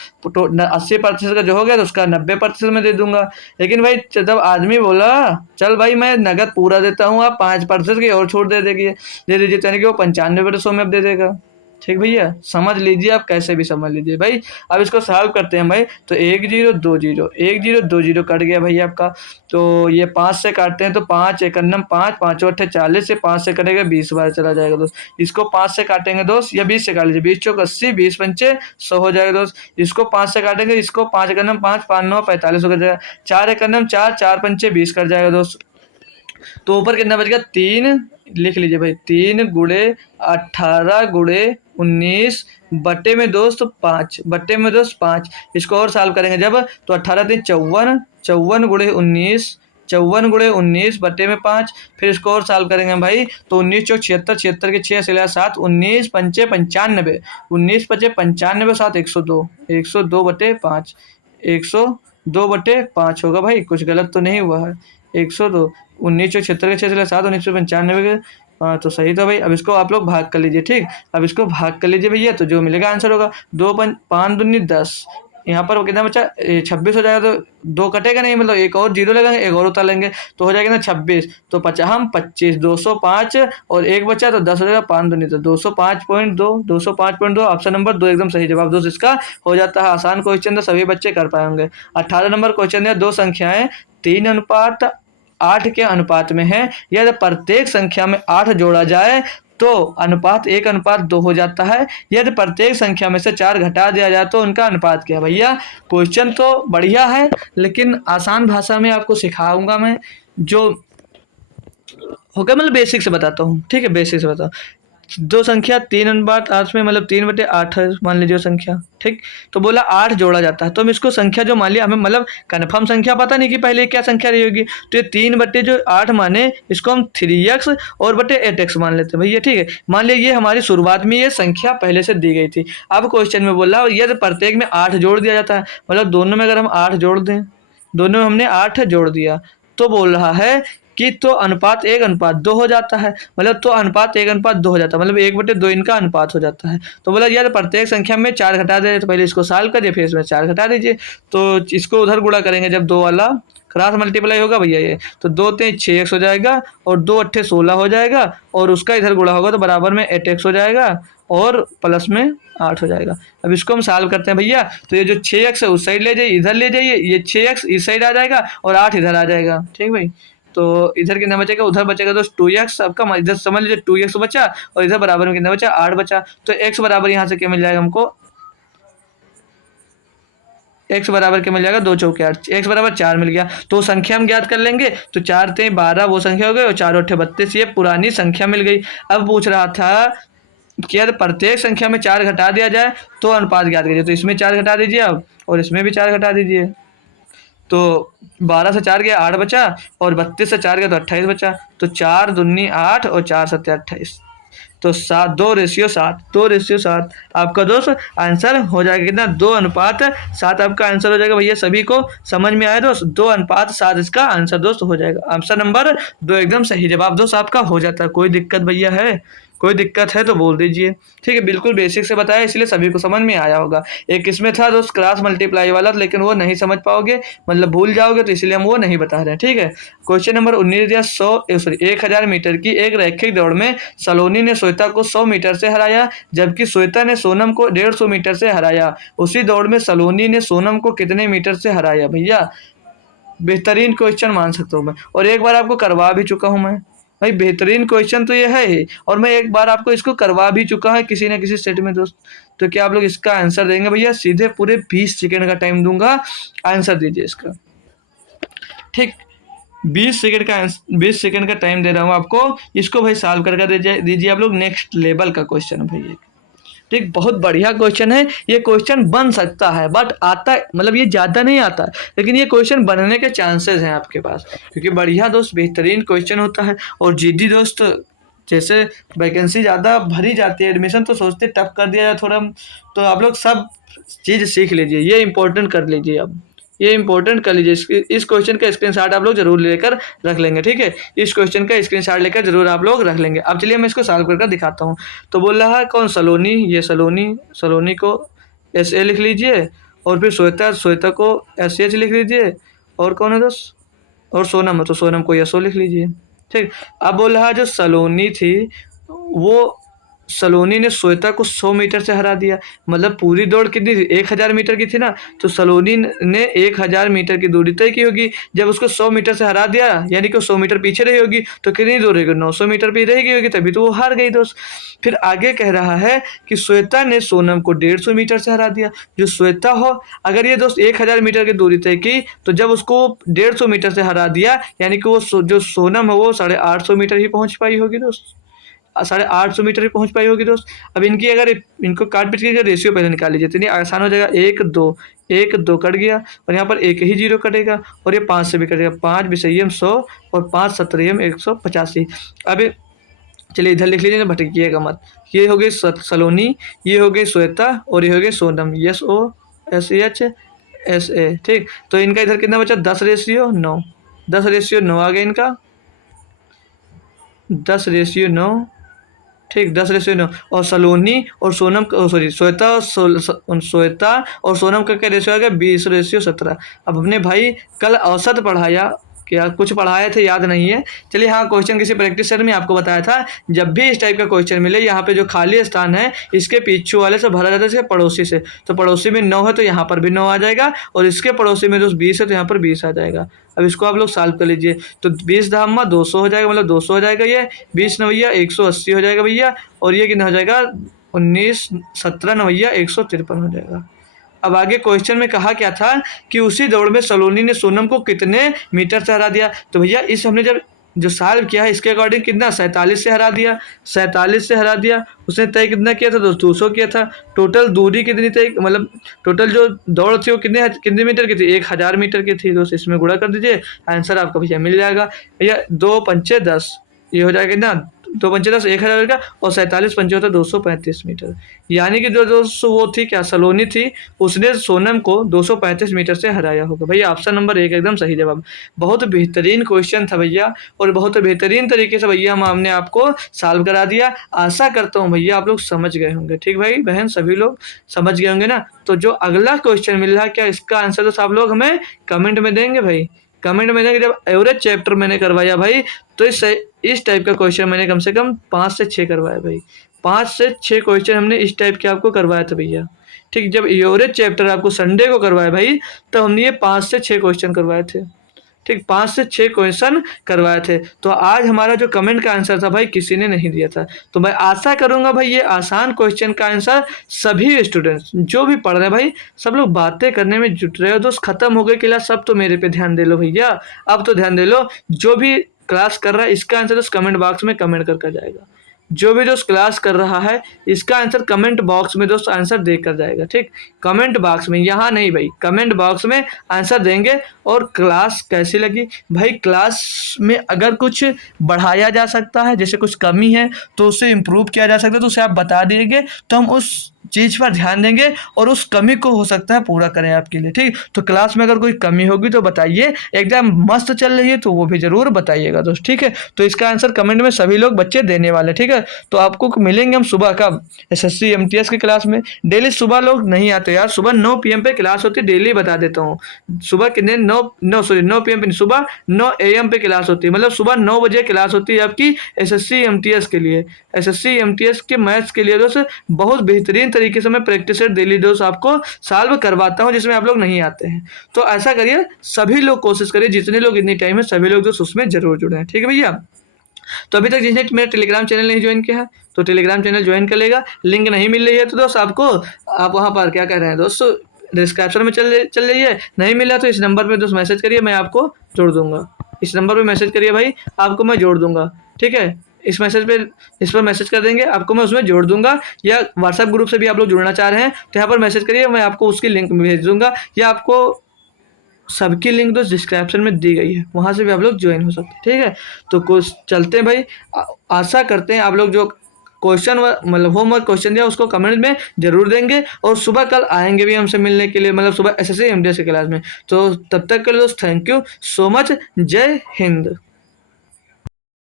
80% का जो हो गया तो उसका 90% में दे दूंगा। लेकिन भाई जब आदमी बोला चल भाई मैं नगद पूरा देता हूँ, आप 5% की और छूट दे दीजिए, यानी कि वो 95% में अब दे देगा। ठीक भैया, समझ लीजिए, आप कैसे भी समझ लीजिए भाई। अब इसको सॉल्व करते हैं भाई, तो 1 0 2 0 1 0 2 0 कट गया भाई आपका। तो ये 5 से काटते हैं तो 5 1 5 5 8 40 से 5 से कटेगा 20 बार चला जाएगा दोस्त। इसको 5 से काटेंगे दोस्त, या 20 से काट लीजिए, 20 चौक 80, 20 पंचे 100 हो जाएगा दोस्त। इसको 5 से काटेंगे, इसको 5 1 5 5 9 45 हो जाएगा, 4 1 4 4 पंचे 20 कट जाएगा दोस्त। तो ऊपर कितना बच गया, 3 लिख लीजिए भाई, 3 गुणे 18 गुणे 19 बटे में दोस्त 5 बटे में दोस्त 5। इसको और सॉल्व करेंगे जब, तो 18 3 54 54 गुणे 19 54 गुणे 19 बटे में 5। फिर इसको और सॉल्व करेंगे भाई, तो 19 चौक 76 76 के 6 से 7 19 पंचे 95 19 पंचे 95 7 102 102 बटे 5 102 बटे 5 होगा भाई, कुछ गलत तो नहीं हुआ है। 102 19 चौक 76 के 6 से 7 1995 के, तो सही था भाई। अब इसको आप लोग भाग कर लीजिए। ठीक, अब इसको भाग कर लीजिए भैया, तो जो मिलेगा आंसर होगा 2 5 दूनी 10। यहाँ पर वो कितना बचा, 26 हो जाएगा, तो 2 कटेगा नहीं, मतलब एक और 0 लगाएंगे, एक और उतार लेंगे तो हो जाएगा ना 26। तो 25 205 और एक बचा तो 10 हो जाएगा, 5 दूनी तो 205.2 205.2 ऑप्शन नंबर 2 एकदम सही जवाब दोस्त इसका हो जाता है। आसान क्वेश्चन तो सभी बच्चे कर पाएंगे। 18 नंबर क्वेश्चन है, 2 संख्याएं 3:8 के अनुपात में है, यदि प्रत्येक संख्या में 8 जोड़ा जाए तो अनुपात 1:2 हो जाता है। यदि प्रत्येक संख्या में से 4 घटा दिया जाए तो उनका अनुपात क्या है। भैया क्वेश्चन तो बढ़िया है, लेकिन आसान भाषा में आपको सिखाऊंगा मैं, जो होगा मतलब बेसिक से बताता हूँ। ठीक है, बेसिक से बताओ। 2 संख्या 3:8 में मतलब 3/8 है मान लीजिए संख्या। ठीक, तो बोला 8 जोड़ा जाता है, तो हम इसको संख्या जो मान लिया, हमें मतलब कन्फर्म संख्या पता नहीं कि पहले क्या संख्या रही होगी, तो ये 3/8 माने इसको हम 3x और बटे 8x मान लेते हैं भैया। ठीक है, मान लिया ये हमारी शुरुआत में ये संख्या पहले से दी गई थी। अब क्वेश्चन में बोला यदि प्रत्येक में 8 जोड़ दिया जाता है, मतलब दोनों में अगर हम 8 जोड़ दें, दोनों में हमने 8 जोड़ दिया, तो बोल रहा है कि तो अनुपात 1:2 हो जाता है, मतलब तो अनुपात 1:2 हो जाता है, मतलब 1/2 इनका अनुपात हो जाता है। तो बोला यार प्रत्येक संख्या में 4 घटा दे, तो पहले इसको सॉल्व करिए, फिर इसमें 4 घटा दीजिए, तो इसको उधर गुणा करेंगे जब 2 वाला क्रॉस मल्टीप्लाई होगा भैया ये, तो 2 3 6x हो जाएगा और 2 8 16 हो जाएगा, और उसका इधर गुणा होगा तो बराबर में 8x हो जाएगा और प्लस में 8 हो जाएगा। अब इसको हम सॉल्व करते हैं भैया, तो ये जो 6x है उस साइड ले जाइए, इधर ले जाइए, ये 6x इस साइड आ जाएगा और 8 इधर आ जाएगा। ठीक भाई, तो इधर कितना बचेगा, उधर बचेगा तो 2x आपका, इधर समझ लीजिए 2x बचा और इधर बराबर में कितना बचा 8 बचा, तो x बराबर यहाँ से क्या मिल जाएगा हमको, x बराबर क्या मिल जाएगा, 2 चौके 8, x बराबर 4 मिल गया। तो संख्या हम ज्ञात कर लेंगे, तो 4 3 12 वो संख्या हो गई और 4 8 32 ये पुरानी संख्या मिल गई। अब पूछ रहा था किया तो प्रत्येक संख्या में 4 घटा दिया जाए तो अनुपात ज्ञात कीजिए। तो इसमें 4 घटा दीजिए आप और इसमें भी 4 घटा दीजिए। तो 12 से 4 गया 8 बचा और 32 से 4 गया तो 28 बचा। तो 4 दूनी 8 और 4 सत्ते 28। तो 7 2:7 2:7 आपका दोस्त आंसर हो जाएगा कितना 2:7 आपका आंसर हो जाएगा भैया। सभी को समझ में आया दोस्त 2:7 इसका आंसर दोस्त हो जाएगा। ऑप्शन नंबर 2 एकदम सही जवाब दोस्त आपका हो जाता है। कोई दिक्कत भैया है? कोई दिक्कत है तो बोल दीजिए। ठीक है, बिल्कुल बेसिक से बताया इसलिए सभी को समझ में आया होगा। एक इसमें था दोस्त क्रॉस मल्टीप्लाई वाला, लेकिन वो नहीं समझ पाओगे, मतलब भूल जाओगे, तो इसलिए हम वो नहीं बता रहे हैं। ठीक है, क्वेश्चन नंबर 19 दिया 1000 मीटर की एक रैखिक दौड़ में सलोनी ने श्वेता को 100 मीटर से हराया, जबकि श्वेता ने सोनम को 150 मीटर से हराया। उसी दौड़ में सलोनी ने सोनम को कितने मीटर से हराया? भैया बेहतरीन क्वेश्चन मान सकता हूँ मैं, और एक बार आपको करवा भी चुका हूँ मैं भाई। बेहतरीन क्वेश्चन तो ये है ही, और मैं एक बार आपको इसको करवा भी चुका है किसी न किसी सेट में दोस्त। तो क्या आप लोग इसका आंसर देंगे भैया? सीधे पूरे 20 सेकंड का टाइम दूंगा, आंसर दीजिए इसका। ठीक, 20 सेकंड का टाइम दे रहा हूँ आपको। इसको भाई सॉल्व करके दीजिए आप लोग। नेक्स्ट लेवल का क्वेश्चन है भैया। ठीक, बहुत बढ़िया क्वेश्चन है। ये क्वेश्चन बन सकता है बट आता मतलब ये ज़्यादा नहीं आता, लेकिन ये क्वेश्चन बनने के चांसेस हैं आपके पास, क्योंकि बढ़िया दोस्त बेहतरीन क्वेश्चन होता है। और जीडी दोस्त जैसे वैकेंसी ज़्यादा भरी जाती है, एडमिशन तो सोचते टफ कर दिया जाए थोड़ा, तो आप लोग सब चीज़ सीख लीजिए। ये इंपॉर्टेंट कर लीजिए अब, ये इंपॉर्टेंट कर लीजिए। इस क्वेश्चन का स्क्रीनशॉट आप लोग जरूर लेकर रख लेंगे। ठीक है, इस क्वेश्चन का स्क्रीनशॉट लेकर जरूर आप लोग रख लेंगे। अब चलिए मैं इसको सॉल्व करके दिखाता हूँ। तो बोल रहा है कौन? सलोनी। ये सलोनी को SA लिख लीजिए, और फिर श्वेता को SH लिख लीजिए, और कौन है दोस्त? और सोनम है तो सोनम को SO लिख लीजिए। ठीक, अब बोल रहा है जो सलोनी थी वो सलोनी ने श्वेता को 100 मीटर से हरा दिया। मतलब पूरी दौड़ कितनी थी? 1000 मीटर की थी ना, तो सलोनी ने 1000 मीटर की दूरी तय की होगी। जब उसको 100 मीटर से हरा दिया, यानी कि 100 मीटर पीछे रही होगी, तो कितनी दूर रहेगी? 900 मीटर पे रह गई होगी, तभी तो वो हार गई दोस्त। फिर आगे कह रहा है कि श्वेता ने सोनम को 150 मीटर से हरा दिया। जो श्वेता हो, अगर ये दोस्त 1000 मीटर की दूरी तय की, तो जब उसको 150 मीटर से हरा दिया, यानी कि वो जो सोनम है वो 850 मीटर ही पहुंच पाई होगी दोस्त। 850 मीटर ही पहुंच पाई होगी दोस्त। अब इनकी अगर इनको काट पीट के रेशियो पहले निकाल लीजिए, इतनी आसान हो जाएगा। 1 2 कट गया, और यहाँ पर एक ही जीरो कटेगा, और ये 5 से भी कटेगा। 5 विषयम 100 और 5 सत्रहम 185। अब चलिए इधर लिख लीजिए, भटकिएगा मत। ये हो गई सलोनी, ये हो गई श्वेता, और ये हो गई सोनम। SO SH SA। ठीक, तो इनका इधर कितना बचा? 10:9। 10:9 आ गया इनका, 10:9। ठीक, 10:9। और सलोनी और सोनम, सॉरी श्वेता और सोनम का क्या रेशियो आ गया? 20:17। अब हमने भाई कल औसत पढ़ाया, क्या कुछ पढ़ाए थे याद नहीं है। चलिए हाँ, क्वेश्चन किसी प्रैक्टिस सेट में आपको बताया था, जब भी इस टाइप का क्वेश्चन मिले, यहाँ पे जो खाली स्थान है इसके पीछू वाले से भरा जाता है, इसके पड़ोसी से। तो पड़ोसी में 9 है तो यहाँ पर भी 9 आ जाएगा, और इसके पड़ोसी में दोस्त 20 है तो यहाँ पर 20 आ जाएगा। अब इसको आप लोग सॉल्व कर लीजिए। तो 20 धामा 200 हो जाएगा, मतलब 200 हो जाएगा। ये 20 नवैया 180 हो जाएगा भैया, और ये कितना हो जाएगा? 19 17 नवैया 153 हो जाएगा। अब आगे क्वेश्चन में कहा क्या था कि उसी दौड़ में सलोनी ने सोनम को कितने मीटर से हरा दिया। तो भैया इस हमने जब जो सॉल्व किया है इसके अकॉर्डिंग कितना? 47 से हरा दिया। 47 से हरा दिया। उसने तय कितना किया था दोस्त? 200 किया था। टोटल दूरी कितनी तय, मतलब टोटल जो दौड़ थी वो कितने मीटर की थी? 1000 मीटर की थी दोस्त। इसमें गुणा कर दीजिए, आंसर आपका भैया मिल जाएगा। भैया 2 पंचे 10, ये हो जाएगा ना 2 पंचे 10, 1000 का, और 47 पंचे होता 235 मीटर। यानी कि जो दोस्त वो थी क्या, सलोनी थी, उसने सोनम को 235 मीटर से हराया होगा। भैया ऑप्शन नंबर 1 एकदम सही जवाब। बहुत बेहतरीन क्वेश्चन था भैया, और बहुत बेहतरीन तरीके से भैया हमने आपको सॉल्व करा दिया। आशा करता हूँ भैया आप लोग समझ गए होंगे। ठीक भाई बहन, सभी लोग समझ गए होंगे ना। तो जो अगला क्वेश्चन मिल रहा है, क्या इसका आंसर तो आप लोग हमें कमेंट में देंगे भाई, कमेंट में देंगे। जब एवरेज चैप्टर मैंने करवाया भाई, तो इस टाइप का क्वेश्चन मैंने कम से कम 5 से 6 करवाया भाई। 5 से 6 क्वेश्चन हमने इस टाइप के आपको करवाया था भैया। ठीक, जब एवरेज चैप्टर आपको संडे को करवाया भाई, तो हमने ये 5 से 6 क्वेश्चन करवाए थे। ठीक, 5 से 6 क्वेश्चन करवाए थे। तो आज हमारा जो कमेंट का आंसर था भाई किसी ने नहीं दिया था। तो मैं आशा करूंगा भाई ये आसान क्वेश्चन का आंसर सभी स्टूडेंट्स जो भी पढ़ रहे हैं भाई, सब लोग बातें करने में जुट रहे हो दोस्त। खत्म हो गई क्लास, सब तो मेरे पे ध्यान दे लो भैया। अब तो ध्यान दे लो, जो भी क्लास कर रहा है इसका आंसर दोस्त कमेंट बॉक्स में कमेंट करके जाएगा। जो भी दोस्त क्लास कर रहा है इसका आंसर कमेंट बॉक्स में दोस्त आंसर देकर जाएगा, ठीक। कमेंट बॉक्स में, यहाँ नहीं भाई, कमेंट बॉक्स में आंसर देंगे। और क्लास कैसी लगी भाई, क्लास में अगर कुछ बढ़ाया जा सकता है, जैसे कुछ कमी है तो उसे इम्प्रूव किया जा सकता है, तो उसे आप बता दीजिए तो हम उस चीज़ पर ध्यान देंगे और उस कमी को हो सकता है पूरा करें आपके लिए, ठीक। तो क्लास में अगर कोई कमी होगी तो बताइए, एग्जाम मस्त चल रही है तो वो भी ज़रूर बताइएगा दोस्त, ठीक है। तो इसका आंसर कमेंट में सभी लोग बच्चे देने वाले, ठीक है। तो आपको मिलेंगे हम सुबह कब, एसएससी एमटीएस की क्लास में। डेली सुबह लोग नहीं आते यार, सुबह 9 PM पे क्लास होती है, डेली बता देता हूँ। सुबह कितने 9 PM पे, सुबह 9 AM पे क्लास होती है, मतलब सुबह 9 बजे क्लास होती है आपकी एसएससी एमटीएस के लिए। एसएससी एमटीएस के मैथ्स के लिए दोस्त बहुत बेहतरीन तरीके से मैं प्रैक्टिस सेट डेली दोस्त आपको सॉल्व करवाता हूँ, जिसमें आप लोग नहीं आते हैं। तो ऐसा करिए, सभी लोग कोशिश करिए, जितने लोग इतनी टाइम है सभी लोग दोस्त उसमें जरूर जुड़े हैं, ठीक है भैया। तो अभी तक जिसने मेरा टेलीग्राम चैनल नहीं ज्वाइन किया है तो टेलीग्राम चैनल ज्वाइन कर लेगा। लिंक नहीं मिल रही है तो दोस्त आपको, आप वहाँ पर क्या कह रहे हैं दोस्त, डिस्क्रिप्शन में चल जाइए। नहीं मिला तो इस नंबर पे दोस्त मैसेज करिए, मैं आपको जोड़ दूंगा। इस नंबर पे मैसेज करिए भाई, आपको मैं जोड़ दूंगा, ठीक है। इस पर मैसेज कर देंगे, आपको मैं उसमें जोड़ दूंगा। या व्हाट्सएप ग्रुप से भी आप लोग जुड़ना चाह रहे हैं तो यहाँ पर मैसेज करिए, मैं आपको उसकी लिंक भेज दूंगा। या आपको सबकी लिंक तो डिस्क्रिप्शन में दी गई है, वहाँ से भी आप लोग ज्वाइन हो सकते हैं, ठीक है। तो कुछ चलते हैं भाई, आशा करते हैं आप लोग जो क्वेश्चन मतलब होमवर्क क्वेश्चन दिया उसको कमेंट में जरूर देंगे। और सुबह कल आएंगे भी हमसे मिलने के लिए, मतलब सुबह एसएससी एमटीएस की क्लास में। तो तब तक के लिए दोस्त थैंक यू सो मच, जय हिंद।